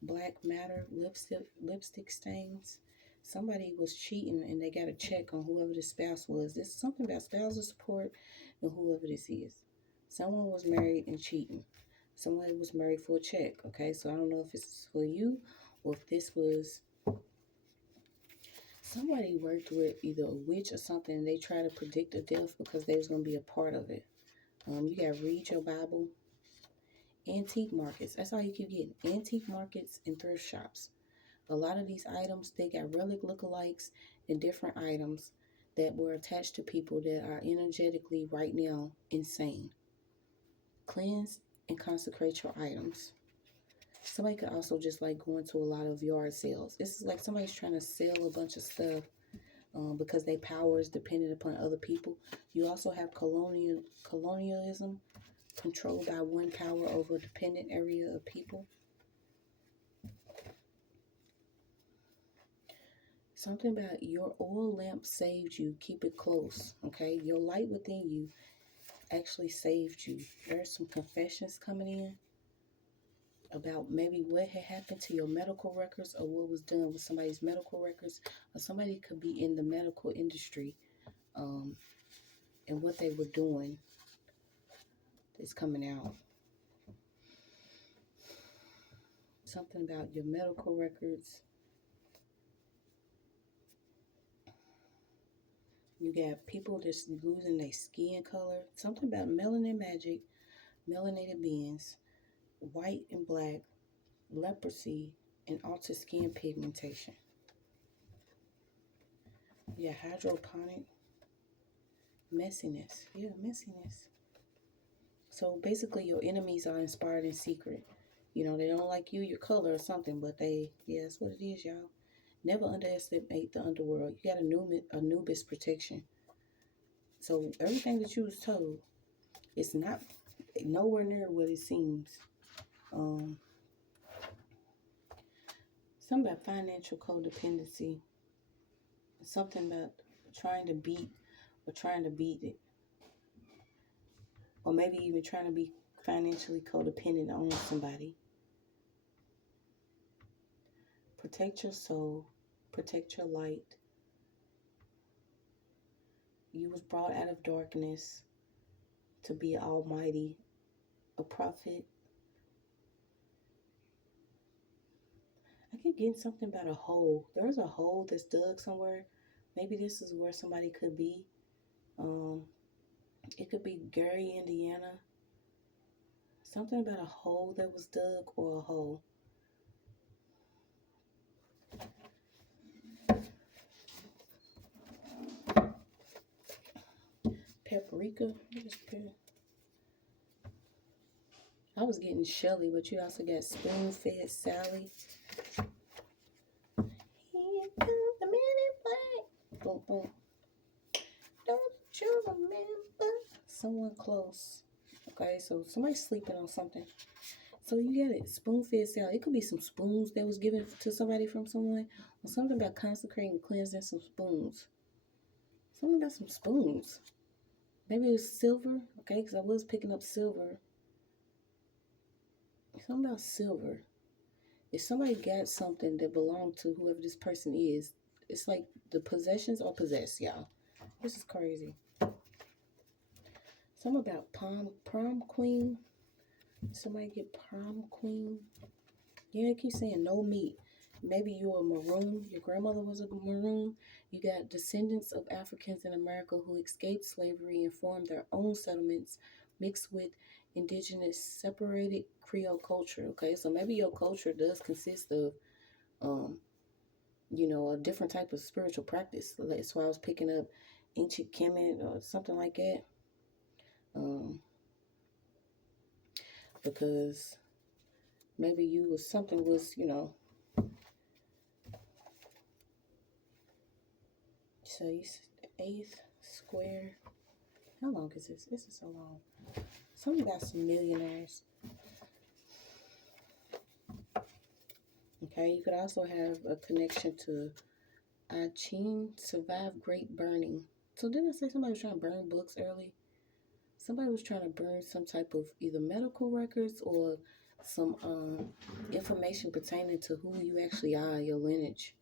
Black matter, lipstick stains. Somebody was cheating and they got a check on whoever the spouse was. This is something about spousal support and whoever this is. Someone was married and cheating. Somebody was married for a check. Okay, so I don't know if it's for you or if this was somebody worked with either a witch or something and they try to predict a death because they was going to be a part of it. You got to read your Bible. Antique markets. That's all you keep getting. Antique markets and thrift shops. A lot of these items, they got relic lookalikes and different items that were attached to people that are energetically right now insane. Cleanse and consecrate your items. Somebody could also just like go into a lot of yard sales. This is like somebody's trying to sell a bunch of stuff because their power is dependent upon other people. You also have colonialism, controlled by one power over a dependent area of people. Something about your oil lamp saved you. Keep it close, okay? Your light within you actually saved you. There's some confessions coming in about maybe what had happened to your medical records or what was done with somebody's medical records. Or somebody could be in the medical industry and what they were doing is coming out. Something about your medical records. You got people that's losing their skin color. Something about melanin magic, melanated beings, white and black, leprosy, and altered skin pigmentation. Yeah, hydroponic, messiness. Yeah, messiness. So basically your enemies are inspired in secret. You know, they don't like you, your color or something, but yeah, that's what it is, y'all. Never underestimate the underworld. You got a Anubis protection. So everything that you was told, it's not nowhere near what it seems. Something about financial codependency. Something about trying to beat it. Or maybe even trying to be financially codependent on somebody. Protect your soul. Protect your light. You was brought out of darkness to be almighty, a prophet. keep getting something about a hole. There's a hole that's dug somewhere. Maybe this is where somebody could be. Um, it could be Gary, Indiana. Something about a hole that was dug or a hole. Paprika. I was getting Shelly, but you also got Spoon-Fed Sally. Here comes the minute black. Boom, boom. Don't you remember? Someone close. Okay, so somebody's sleeping on something. So you get it. Spoon-Fed Sally. It could be some spoons that was given to somebody from someone. Or something about consecrating, cleansing some spoons. Something about some spoons. Maybe it was silver. Okay, because I was picking up silver. Something about silver. If somebody got something that belonged to whoever this person is, it's like the possessions are possessed, y'all. This is crazy. Something about prom queen. Somebody get prom queen. Yeah, I keep saying no meat. Maybe you're a maroon. Your grandmother was a maroon. You got descendants of Africans in America who escaped slavery and formed their own settlements mixed with indigenous separated Creole culture. Okay, so maybe your culture does consist of, a different type of spiritual practice. That's why I was picking up ancient Kemet or something like that. Because maybe something was, so you eighth square. How long is this? This is so long. Something about some millionaires. Okay, you could also have a connection to Achin, survive great burning. So didn't I say somebody was trying to burn books early? Somebody was trying to burn some type of either medical records or some information pertaining to who you actually are, your lineage.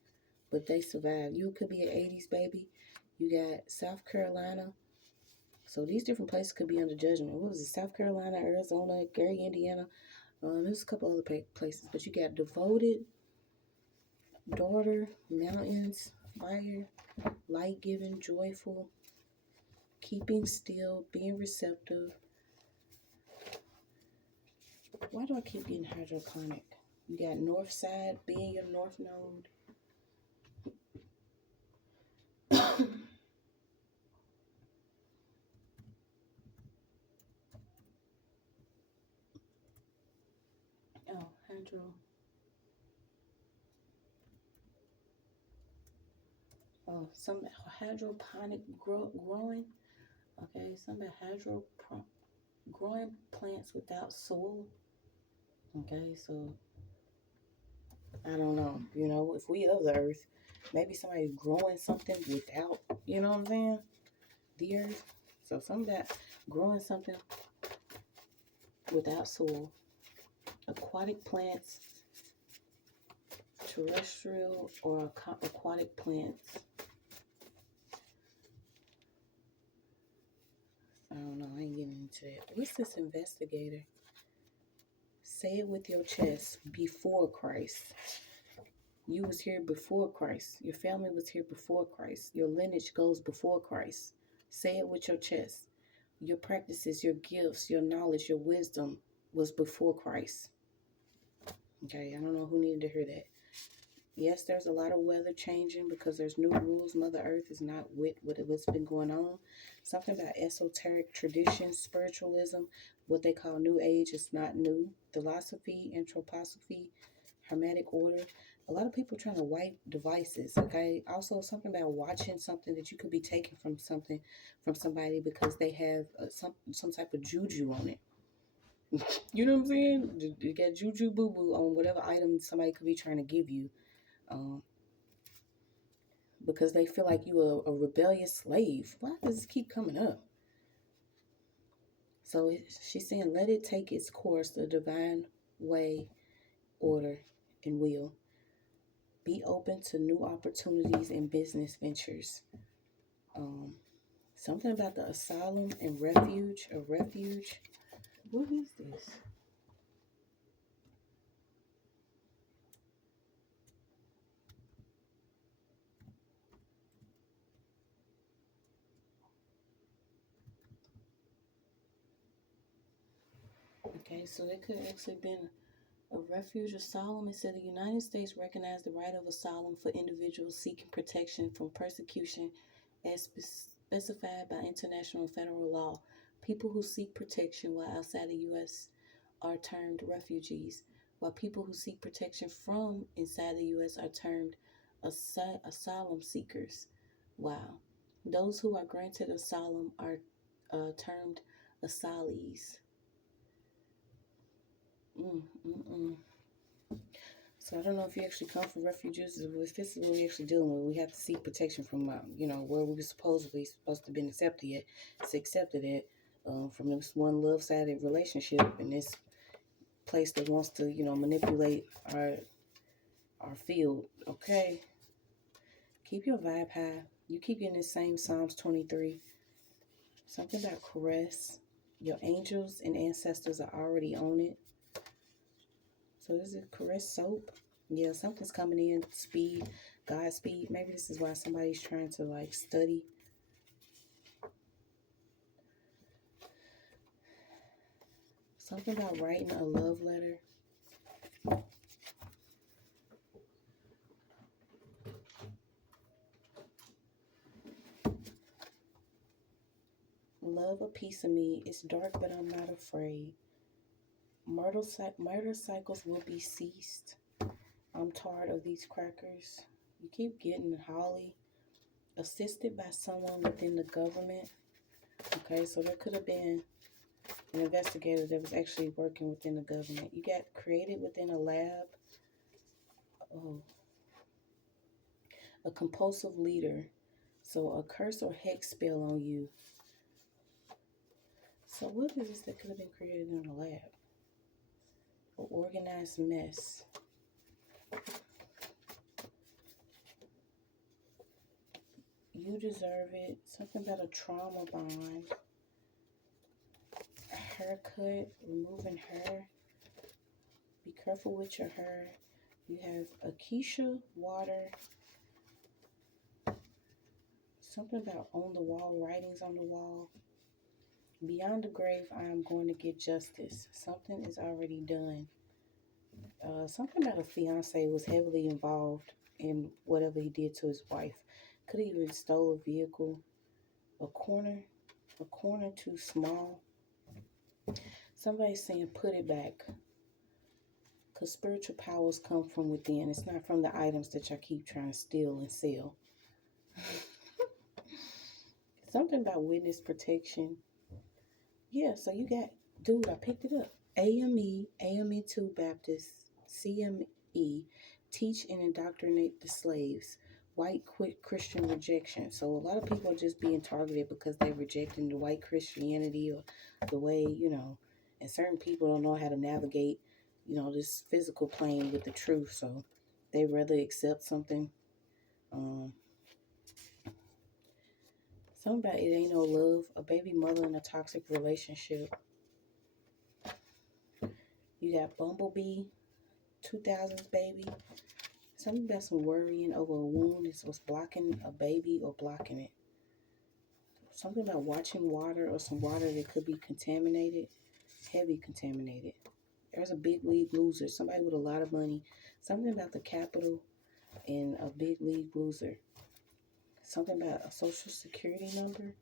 But they survived. You could be an 80s baby. You got South Carolina. So these different places could be under judgment. What was it? South Carolina, Arizona, Gary, Indiana. There's a couple other places. But you got devoted, daughter, mountains, fire, light-giving, joyful, keeping still, being receptive. Why do I keep getting hydroponic? You got north side, being your north node. Oh, some hydroponic growing. Okay, some growing plants without soil. Okay, so I don't know. If we of the earth, maybe somebody's growing something without, you know what I'm saying? The earth. So some of that growing something without soil. Aquatic plants, terrestrial or aquatic plants. I don't know. I ain't getting into that. What's this investigator? Say it with your chest. Before Christ. You was here before Christ. Your family was here before Christ. Your lineage goes before Christ. Say it with your chest. Your practices, your gifts, your knowledge, your wisdom was before Christ. Okay, I don't know who needed to hear that. Yes, there's a lot of weather changing because there's new rules. Mother Earth is not with what's been going on. Something about esoteric traditions, spiritualism, what they call New Age is not new. Philosophy, anthroposophy, Hermetic order. A lot of people trying to wipe devices, okay? Also, something about watching something that you could be taking from somebody because they have some type of juju on it. You know what I'm saying? You got juju boo-boo on whatever item somebody could be trying to give you. Because they feel like you a rebellious slave. Why does this keep coming up? So she's saying, let it take its course, the divine way, order, and will. Be open to new opportunities and business ventures. Something about the asylum and refuge. A refuge. What is this? Okay, so it could actually been a refuge asylum. It said the United States recognized the right of asylum for individuals seeking protection from persecution as specified by international and federal law. People who seek protection while outside the U.S. are termed refugees, while people who seek protection from inside the U.S. are termed asylum seekers. Wow. Those who are granted asylum are termed asylees. Mm, mm, mm. So I don't know if you actually come from refugees, if this is what we're actually dealing with. We have to seek protection from, where we were supposedly supposed to have been accepted at. It's accepted at from this one love-sided relationship in this place that wants to, manipulate our field. Okay, keep your vibe high. You keep getting the same Psalms 23. Something about caress. Your angels and ancestors are already on it. So is it caress soap? Yeah, something's coming in. Speed, Godspeed. Maybe this is why somebody's trying to like study. Something about writing a love letter. Love a piece of me. It's dark, but I'm not afraid. Murder cycles will be ceased. I'm tired of these crackers. You keep getting Holly. Assisted by someone within the government. Okay, so there could have been an investigator that was actually working within the government. You got created within a lab. Oh, a compulsive leader. So a curse or hex spell on you. So what is this that could have been created in a lab? An organized mess. You deserve it. Something about a trauma bond. A haircut. Removing hair. Be careful with your hair. You have Akeisha, water. Something about on the wall, writings on the wall. Beyond the grave, I am going to get justice. Something is already done. Something about a fiance was heavily involved in whatever he did to his wife. Could have even stole a vehicle. A corner too small. Somebody's saying put it back. Because spiritual powers come from within. It's not from the items that y'all keep trying to steal and sell. Something about witness protection. Yeah, so you got, dude, I picked it up. AME 2 Baptist, CME, teach and indoctrinate the slaves. White quit Christian rejection. So a lot of people are just being targeted because they're rejecting the white Christianity or the way, and certain people don't know how to navigate, this physical plane with the truth. So they rather accept something. Something about it ain't no love. A baby mother in a toxic relationship. You got Bumblebee, 2000s baby. Something about some worrying over a wound is what's blocking a baby or blocking it. Something about watching water or some water that could be contaminated, heavy contaminated. There's a big league loser, somebody with a lot of money. Something about the capital and a big league loser. Something about a social security number.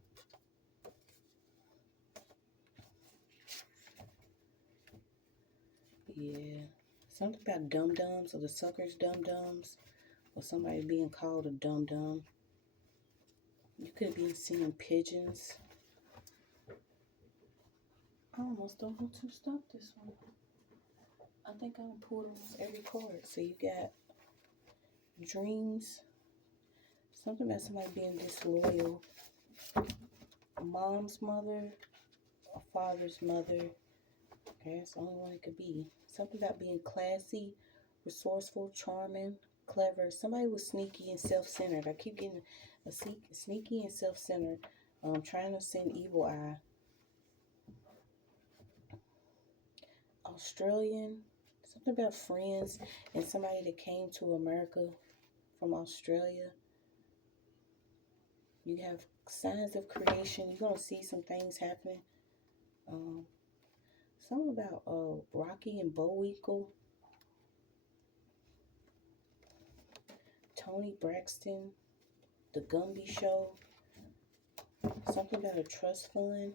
Yeah. Something about dum-dums or the suckers dum-dums. Or somebody being called a dum-dum. You could be seeing pigeons. I almost don't want to stop this one. I think I'm gonna pull almost every card. So you got dreams. Something about somebody being disloyal. A mom's mother. A father's mother. Okay, that's the only one it could be. Something about being classy, resourceful, charming, clever. Somebody was sneaky and self-centered. I keep getting a sneaky and self-centered. Trying to send evil eye. Australian. Something about friends and somebody that came to America from Australia. You have signs of creation. You're going to see some things happening. Something about Rocky and Bullwinkle, Tony Braxton, The Gumby Show, something about a trust fund.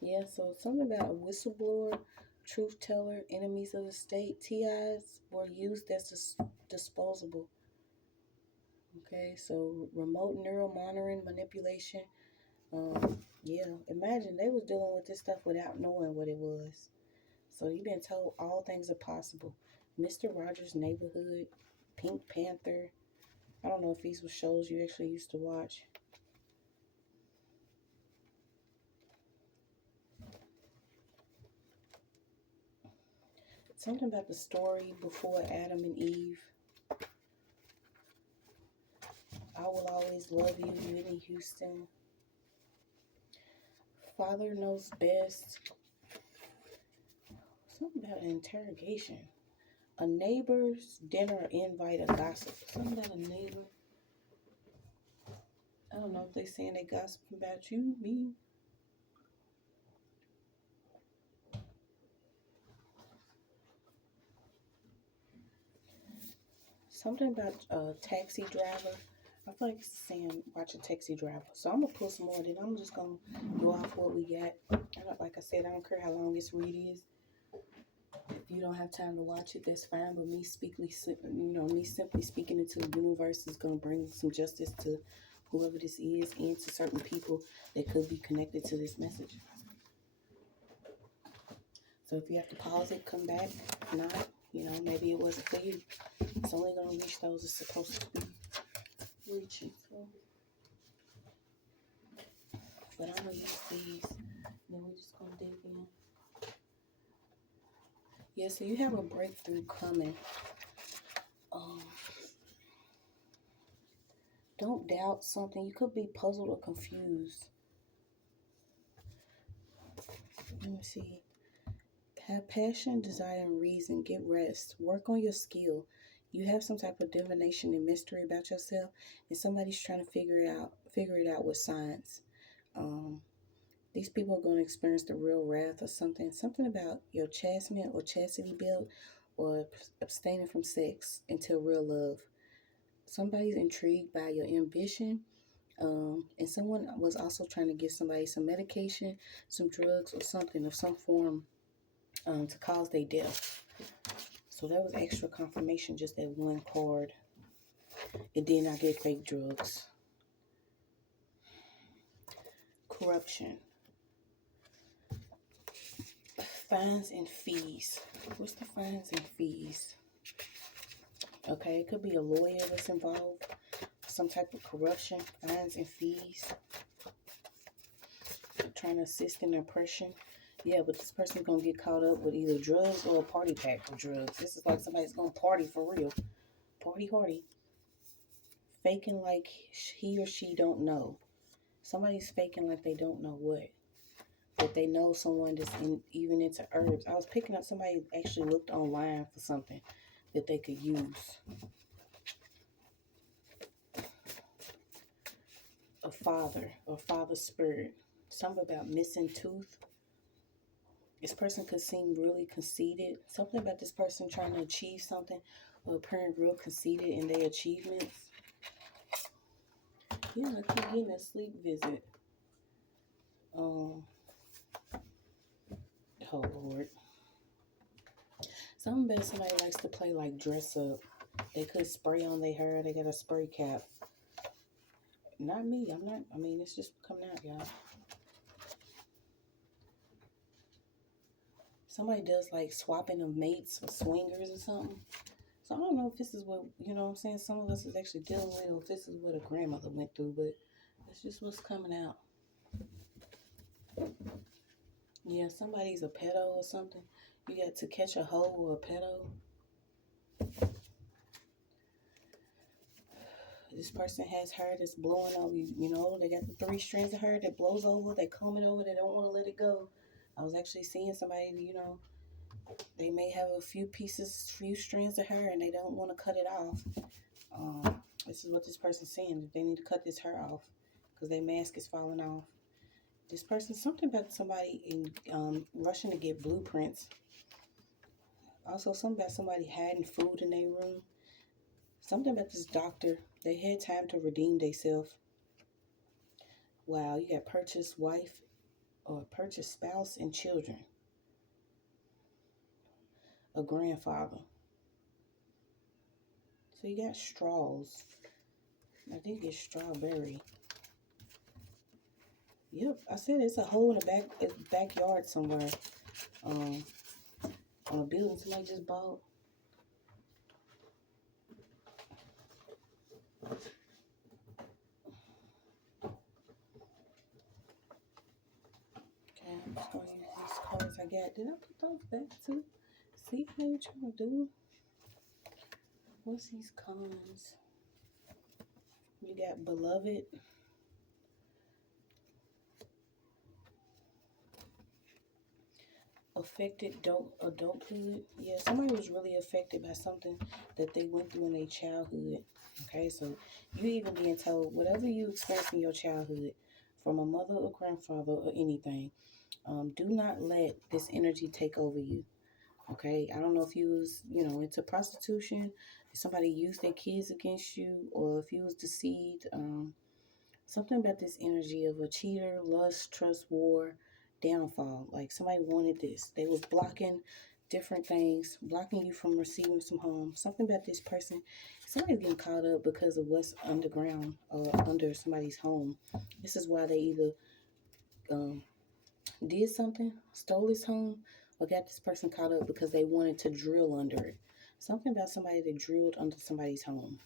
Yeah, so something about a whistleblower, truth teller, enemies of the state. TIs were used as disposable. Okay, so remote neural monitoring manipulation. Yeah, imagine they was dealing with this stuff without knowing what it was. So you've been told all things are possible. Mr. Rogers' Neighborhood, Pink Panther. I don't know if these were shows you actually used to watch. Something about the story before Adam and Eve. I Will Always Love You, Whitney Houston. Father Knows Best. Something about an interrogation. A neighbor's dinner invite, a gossip. Something about a neighbor. I don't know if they saying they gossip about you, me. Something about a taxi driver. I feel like it's saying watch a taxi driver. So I'm gonna pull some more. Then I'm just gonna go off what we got. Like I said, I don't care how long this read is. If you don't have time to watch it, that's fine. But me simply speaking into the universe is gonna bring some justice to whoever this is and to certain people that could be connected to this message. So if you have to pause it, come back. If not, maybe it wasn't for you. It's only gonna reach those it's supposed to be reaching. So, but I'm gonna use these. Then we're just gonna dig in. Yeah, so you have a breakthrough coming. Don't doubt something. You could be puzzled or confused. Let me see. Have passion, desire, and reason. Get rest. Work on your skill. You have some type of divination and mystery about yourself, and somebody's trying to figure it out with science. These people are going to experience the real wrath or something. Something about your chastity or chastity belt, or abstaining from sex until real love. Somebody's intrigued by your ambition. And someone was also trying to give somebody some medication, some drugs, or something of some form to cause their death. So that was extra confirmation, just that one card. And then I get fake drugs. Corruption. Fines and fees. What's the fines and fees? Okay, it could be a lawyer that's involved. Some type of corruption. Fines and fees. Trying to assist in oppression. Yeah, but this person's going to get caught up with either drugs or a party pack of drugs. This is like somebody's going to party for real. Party hardy. Faking like he or she don't know. Somebody's faking like they don't know what. But they know someone that's even into herbs. I was picking up somebody actually looked online for something that they could use. A father or father spirit. Something about missing tooth. This person could seem really conceited. Something about this person trying to achieve something or appearing real conceited in their achievements. Yeah, I keep getting a sleep visit. Oh, Lord. Something about somebody likes to play like dress up. They could spray on their hair. They got a spray cap. Not me. I'm not. I mean, it's just coming out, y'all. Somebody does like swapping of mates or swingers or something. So I don't know if this is what, I'm saying, some of us is actually dealing with, or if this is what a grandmother went through, but it's just what's coming out. Yeah, somebody's a pedo or something. You got to catch a hoe or a pedo. This person has hair that's blowing over. They got the 3 strands of hair that blows over. They comb it over. They don't want to let it go. I was actually seeing somebody, they may have a few strands of hair and they don't want to cut it off. This is what this person's saying. They need to cut this hair off because their mask is falling off. This person, something about somebody in rushing to get blueprints. Also, something about somebody hiding food in their room. Something about this doctor. They had time to redeem themselves. Wow, you got purchased wife or purchased spouse and children. A grandfather. So you got straws. I did get strawberry. Yep, I said it's a hole in the backyard somewhere. On a building somebody just bought. Okay, I'm just gonna use these cards I got. Did I put those back too? See how you trying to do? What's these cons? You got beloved. Affected adulthood. Yeah, somebody was really affected by something that they went through in their childhood. Okay, so you even being told whatever you experienced in your childhood from a mother or grandfather or anything, do not let this energy take over you. Okay, I don't know if you was, into prostitution, if somebody used their kids against you, or if you was deceived. Something about this energy of a cheater, lust, trust, war, downfall. Like somebody wanted this. They was blocking different things, blocking you from receiving some home. Something about this person. Somebody's getting caught up because of what's underground or under somebody's home. This is why they either did something, stole his home, or got this person caught up because they wanted to drill under it. Something about somebody that drilled under somebody's home.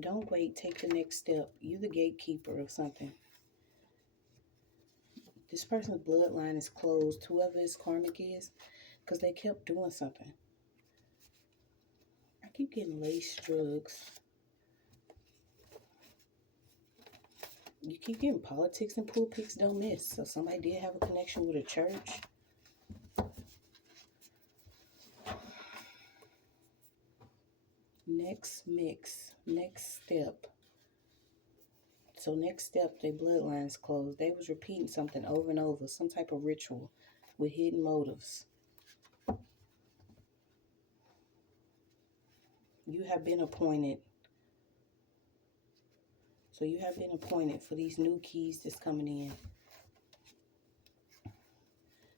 Don't wait. Take the next step. You the gatekeeper of something. This person's bloodline is closed. Whoever his karmic is, because they kept doing something. I keep getting lace drugs. You keep getting politics and pulpits don't miss. So somebody did have a connection with a church. Next mix. Next step. So next step, their bloodline's closed. They was repeating something over and over, some type of ritual with hidden motives. You have been appointed. So you have been appointed for these new keys that's coming in.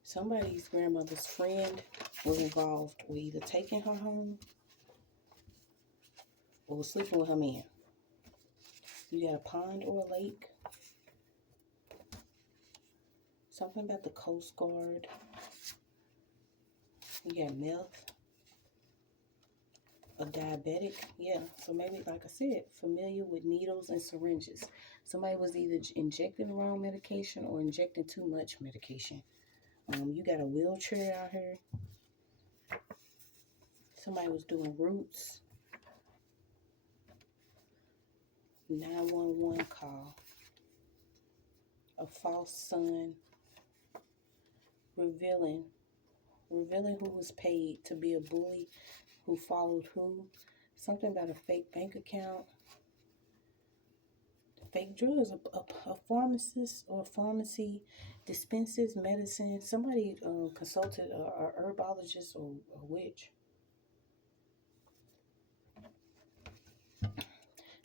Somebody's grandmother's friend was involved with either taking her home or sleeping with her man. You got a pond or a lake. Something about the Coast Guard. You got meth. A diabetic. Yeah, so maybe, like I said, familiar with needles and syringes. Somebody was either injecting the wrong medication or injecting too much medication. You got a wheelchair out here. Somebody was doing roots. 911 call. A false son. Revealing who was paid to be a bully, who followed who. Something about a fake bank account. Fake drugs. A pharmacist or a pharmacy dispenses medicine. Somebody consulted a herbologist or a witch.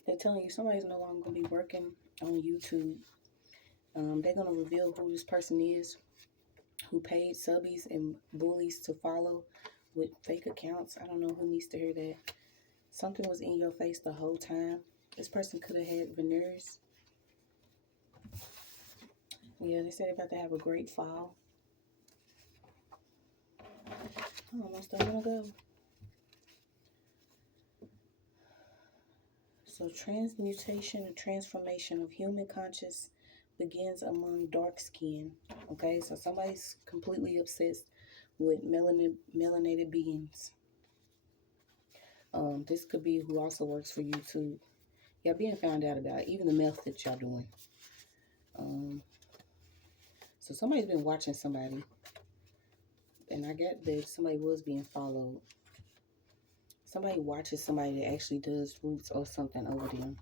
They're telling you somebody's no longer going to be working on YouTube. They're going to reveal who this person is, who paid subbies and bullies to follow with fake accounts. I don't know who needs to hear that. Something was in your face the whole time. This person could have had veneers. Yeah, they said they're about to have a great fall. I'm almost done gonna go. So transmutation and transformation of human conscious begins among dark skin. Okay, so somebody's completely obsessed with melanated beings. This could be who also works for YouTube. Y'all being found out about, even the meth that y'all doing. So somebody's been watching somebody. And I get that somebody was being followed. Somebody watches somebody that actually does roots or something over them.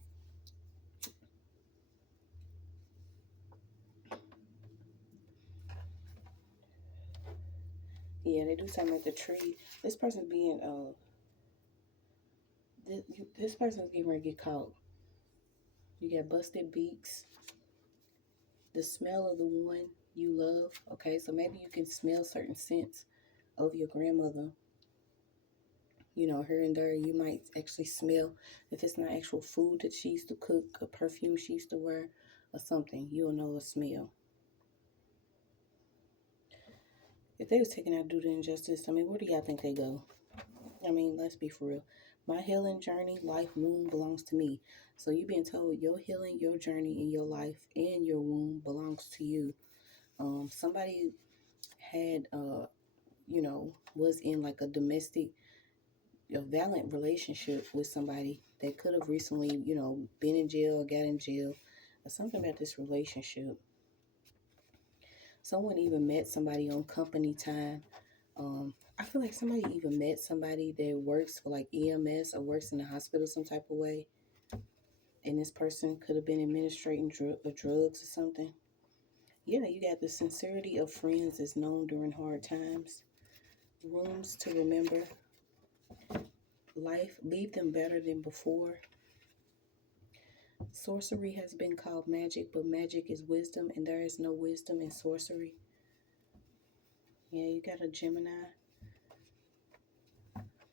Yeah, they do something at the tree. This person's being, this person's getting ready to get caught. You got busted beaks. The smell of the one you love. Okay, so maybe you can smell certain scents of your grandmother. You know, here and there, you might actually smell, if it's not actual food that she used to cook, a perfume she used to wear, or something, you'll know a smell. If they was taken out due to injustice, I mean, where do y'all think they go? I mean, let's be for real. My healing journey, life, womb belongs to me. So you've been told your healing, your journey in your life and your womb belongs to you. Somebody had, you know, was in like a domestic, a violent relationship with somebody that could have recently, you know, been in jail or got in jail, or something about this relationship. Someone even met somebody on company time. I feel like somebody even met somebody that works for like EMS or works in the hospital some type of way. And this person could have been administrating drugs or something. Yeah, you got the sincerity of friends is known during hard times. Rooms to remember. Life, leave them better than before. Sorcery has been called magic, but magic is wisdom, and there is no wisdom in sorcery. Yeah, you got a Gemini.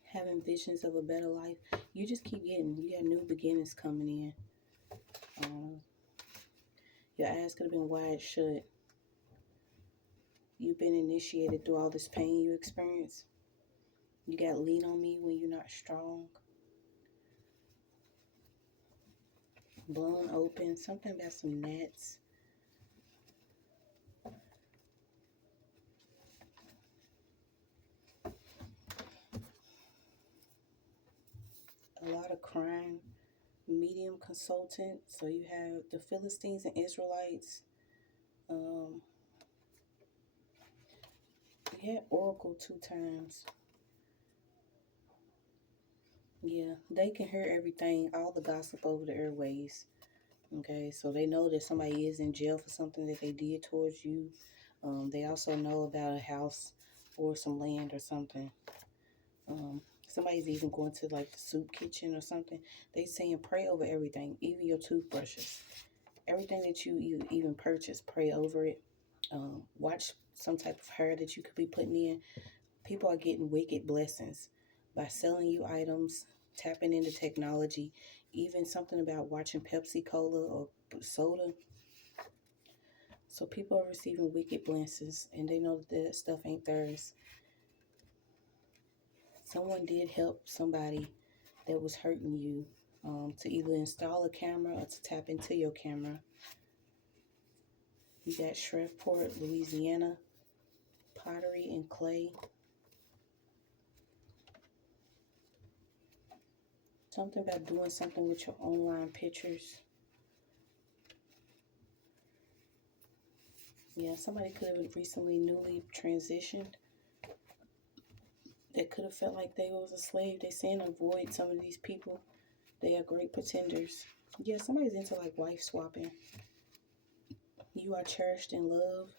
Having visions of a better life. You just keep getting, you got new beginnings coming in. Your eyes could have been wide shut. You've been initiated through all this pain you experience. You got lean on me when you're not strong. Blown open. Something about some gnats. A lot of crime. Medium consultant. So you have the Philistines and Israelites. You had Oracle 2 times. Yeah, they can hear everything, all the gossip over the airways. Okay, so they know that somebody is in jail for something that they did towards you. They also know about a house or some land or something. Somebody's even going to like the soup kitchen or something. They saying pray over everything, even your toothbrushes. Everything that you even purchase, pray over it. Watch some type of hair that you could be putting in. People are getting wicked blessings by selling you items, tapping into technology, even something about watching Pepsi Cola or soda. So people are receiving wicked blessings and they know that that stuff ain't theirs. Someone did help somebody that was hurting you to either install a camera or to tap into your camera. You got Shreveport, Louisiana, pottery and clay. Something about doing something with your online pictures. Yeah, somebody could have recently newly transitioned. That could have felt like they was a slave. They saying avoid some of these people. They are great pretenders. Yeah, somebody's into like wife swapping. You are cherished in love.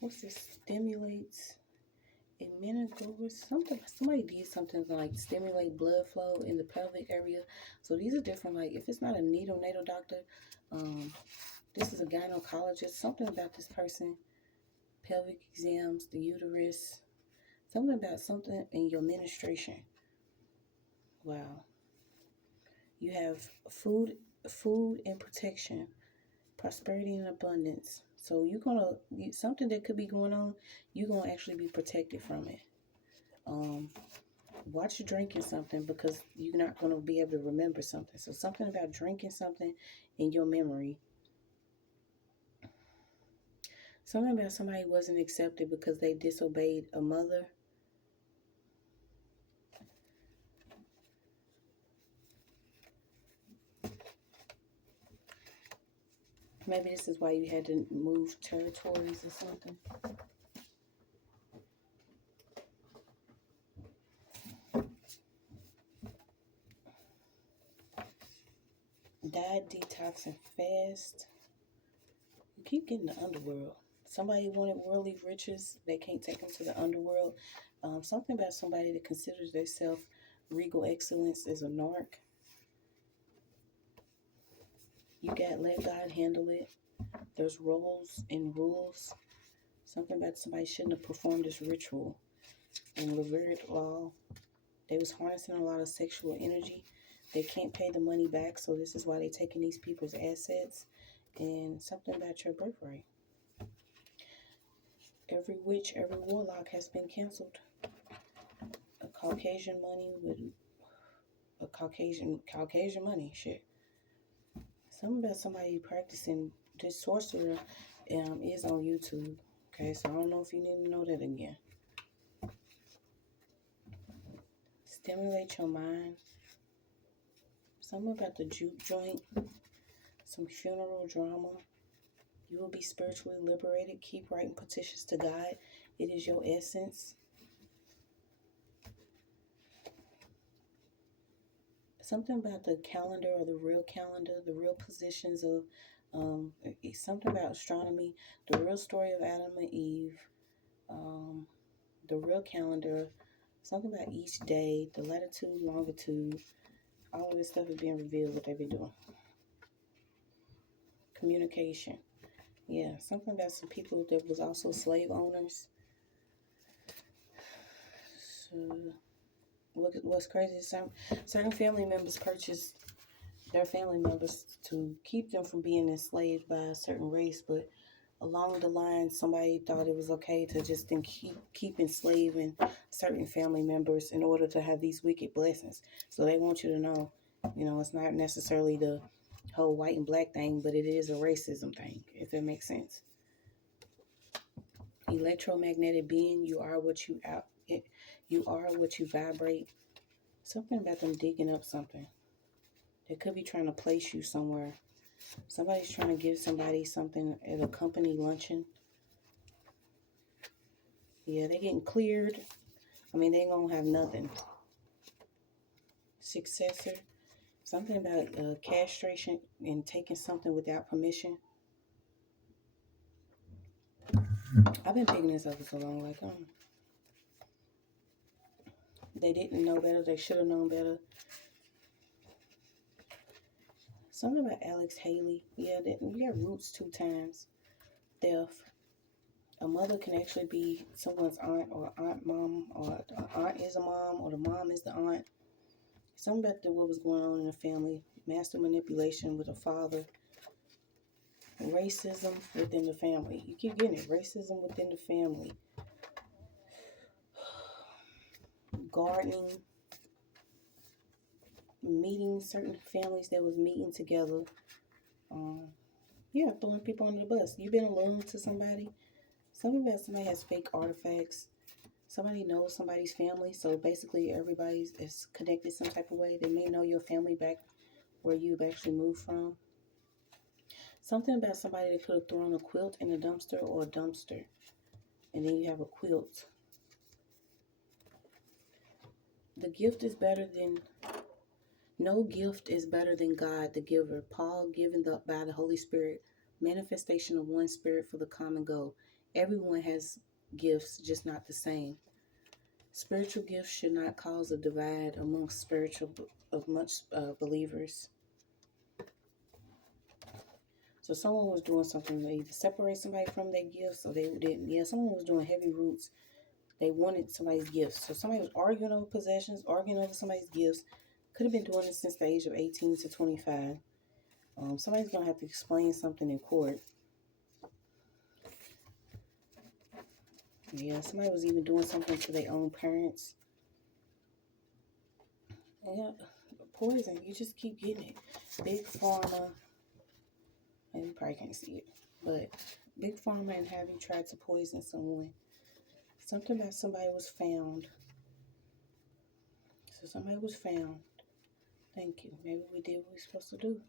What's this? Stimulates. Something. Somebody did something to like stimulate blood flow in the pelvic area. So these are different. Like if it's not a neonatal doctor, this is a gynecologist. Something about this person. Pelvic exams, the uterus. Something about something in your menstruation. Wow. You have food and protection, prosperity and abundance. So you're gonna something that could be going on. You're gonna actually be protected from it. Watch you drinking something because you're not gonna be able to remember something. So something about drinking something in your memory. Something about somebody wasn't accepted because they disobeyed a mother. Maybe this is why you had to move territories or something. Diet, detox, and fast. You keep getting the underworld. Somebody wanted worldly riches. They can't take them to the underworld. Something about somebody that considers themselves regal excellence is a narc. You got let God handle it. There's roles and rules. Something about somebody shouldn't have performed this ritual. In Leverick law, they was harnessing a lot of sexual energy. They can't pay the money back, so this is why they're taking these people's assets. And something about your birthright. Every witch, every warlock has been canceled. A Caucasian money with a Caucasian money, shit. Something about somebody practicing this sorcerer is on YouTube. Okay, so I don't know if you need to know that again. Stimulate your mind. Something about the juke joint. Some funeral drama. You will be spiritually liberated. Keep writing petitions to God. It is your essence. Something about the calendar or the real calendar, the real positions of something about astronomy, the real story of Adam and Eve, the real calendar, something about each day, the latitude, longitude, all of this stuff is being revealed, what they be doing. Communication. Yeah, something about some people that was also slave owners. So, what's crazy is certain family members purchase their family members to keep them from being enslaved by a certain race, but along the line, somebody thought it was okay to just then keep enslaving certain family members in order to have these wicked blessings. So they want you to know, it's not necessarily the whole white and black thing, but it is a racism thing, if that makes sense. Electromagnetic being, you are what you vibrate. Something about them digging up something. They could be trying to place you somewhere. Somebody's trying to give somebody something at a company luncheon. Yeah, they getting cleared. I mean, they ain't gonna have nothing. Successor. Something about castration and taking something without permission. I've been picking this up for so long. Like, they didn't know better. They should have known better. Something about Alex Haley. Yeah, we got roots 2 times. Theft. A mother can actually be someone's aunt or aunt mom, or the aunt is a mom or the mom is the aunt. Something about what was going on in the family. Master manipulation with a father. Racism within the family. You keep getting it. Racism within the family. Gardening. Meeting certain families that was meeting together. Yeah, throwing people under the bus. You been alone to somebody. Something about somebody has fake artifacts. Somebody knows somebody's family. So basically everybody is connected some type of way. They may know your family back where you've actually moved from. Something about somebody that could have thrown a quilt in a dumpster or a dumpster. And then you have a quilt. The gift is better than... No gift is better than God, the giver. Paul, given by the Holy Spirit. Manifestation of one spirit for the common goal. Everyone has gifts, just not the same. Spiritual gifts should not cause a divide amongst believers. So someone was doing something to either separate somebody from their gifts, or they didn't. Yeah, someone was doing heavy roots. They wanted somebody's gifts. So somebody was arguing over possessions, arguing over somebody's gifts. Could have been doing this since the age of 18 to 25. Somebody's going to have to explain something in court. Yeah, somebody was even doing something to their own parents. Yeah, poison. You just keep getting it. Big Pharma. And you probably can't see it. But Big Pharma and have you tried to poison someone. Something about somebody was found. So somebody was found. Thank you. Maybe we did what we were supposed to do.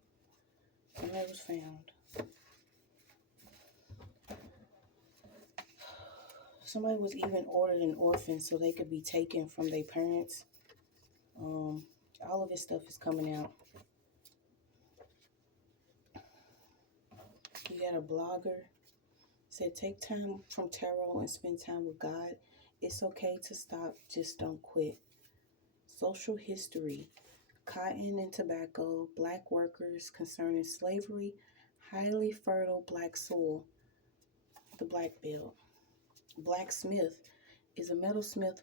Somebody was found. Somebody was even ordered an orphan so they could be taken from their parents. All of this stuff is coming out. You got a blogger. Said take time from tarot and spend time with God. It's okay to stop, just don't quit. Social history. Cotton and tobacco, black workers concerning slavery, highly fertile black soil, the black belt. Blacksmith is a metalsmith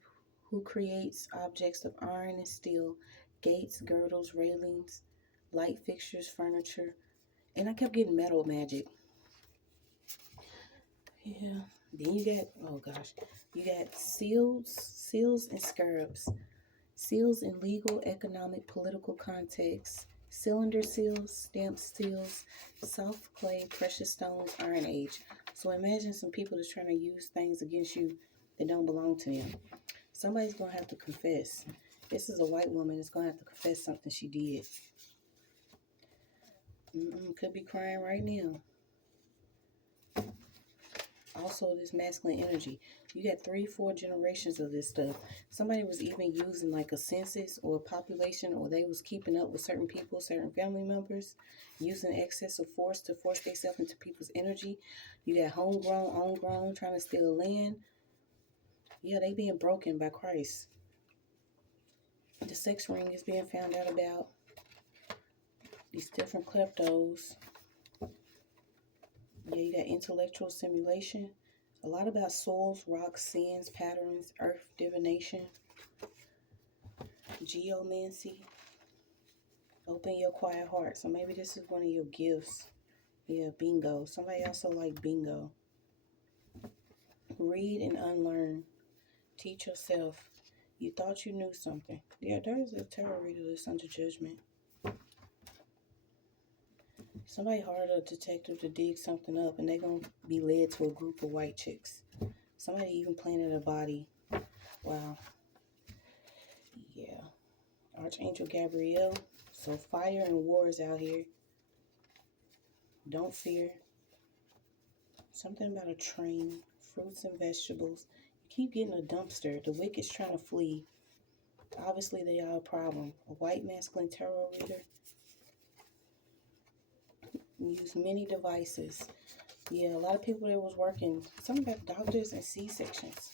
who creates objects of iron and steel, gates, girdles, railings, light fixtures, furniture. And I kept getting metal magic. Yeah. Then you got, oh gosh, you got seals and scarabs. Seals in legal, economic, political contexts. Cylinder seals, stamp seals, soft clay, precious stones, Iron Age. So imagine some people that's trying to use things against you that don't belong to them. Somebody's going to have to confess. This is a white woman that's going to have to confess something she did. Could be crying right now. Also, this masculine energy. You got 3-4 generations of this stuff. Somebody was even using like a census or a population, or they was keeping up with certain people, certain family members, using excessive force to force themselves into people's energy. You got homegrown, homegrown, trying to steal land. Yeah, they being broken by Christ. The sex ring is being found out about. These different kleptos. Yeah, you got intellectual simulation. A lot about souls, rocks, sins, patterns, earth, divination, geomancy. Open your quiet heart. So maybe this is one of your gifts. Yeah, bingo. Somebody also like bingo. Read and unlearn. Teach yourself. You thought you knew something. Yeah, there's a tarot reader that's under judgment. Somebody hired a detective to dig something up, and they're going to be led to a group of white chicks. Somebody even planted a body. Wow. Yeah. Archangel Gabriel. So fire and war is out here. Don't fear. Something about a train. Fruits and vegetables. You keep getting a dumpster. The wicked's trying to flee. Obviously, they are a problem. A white masculine tarot reader. Use many devices. Yeah, a lot of people that was working. Something about doctors and C-sections.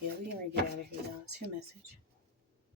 Yeah, we ain't ready to get out of here, y'all. It's your message.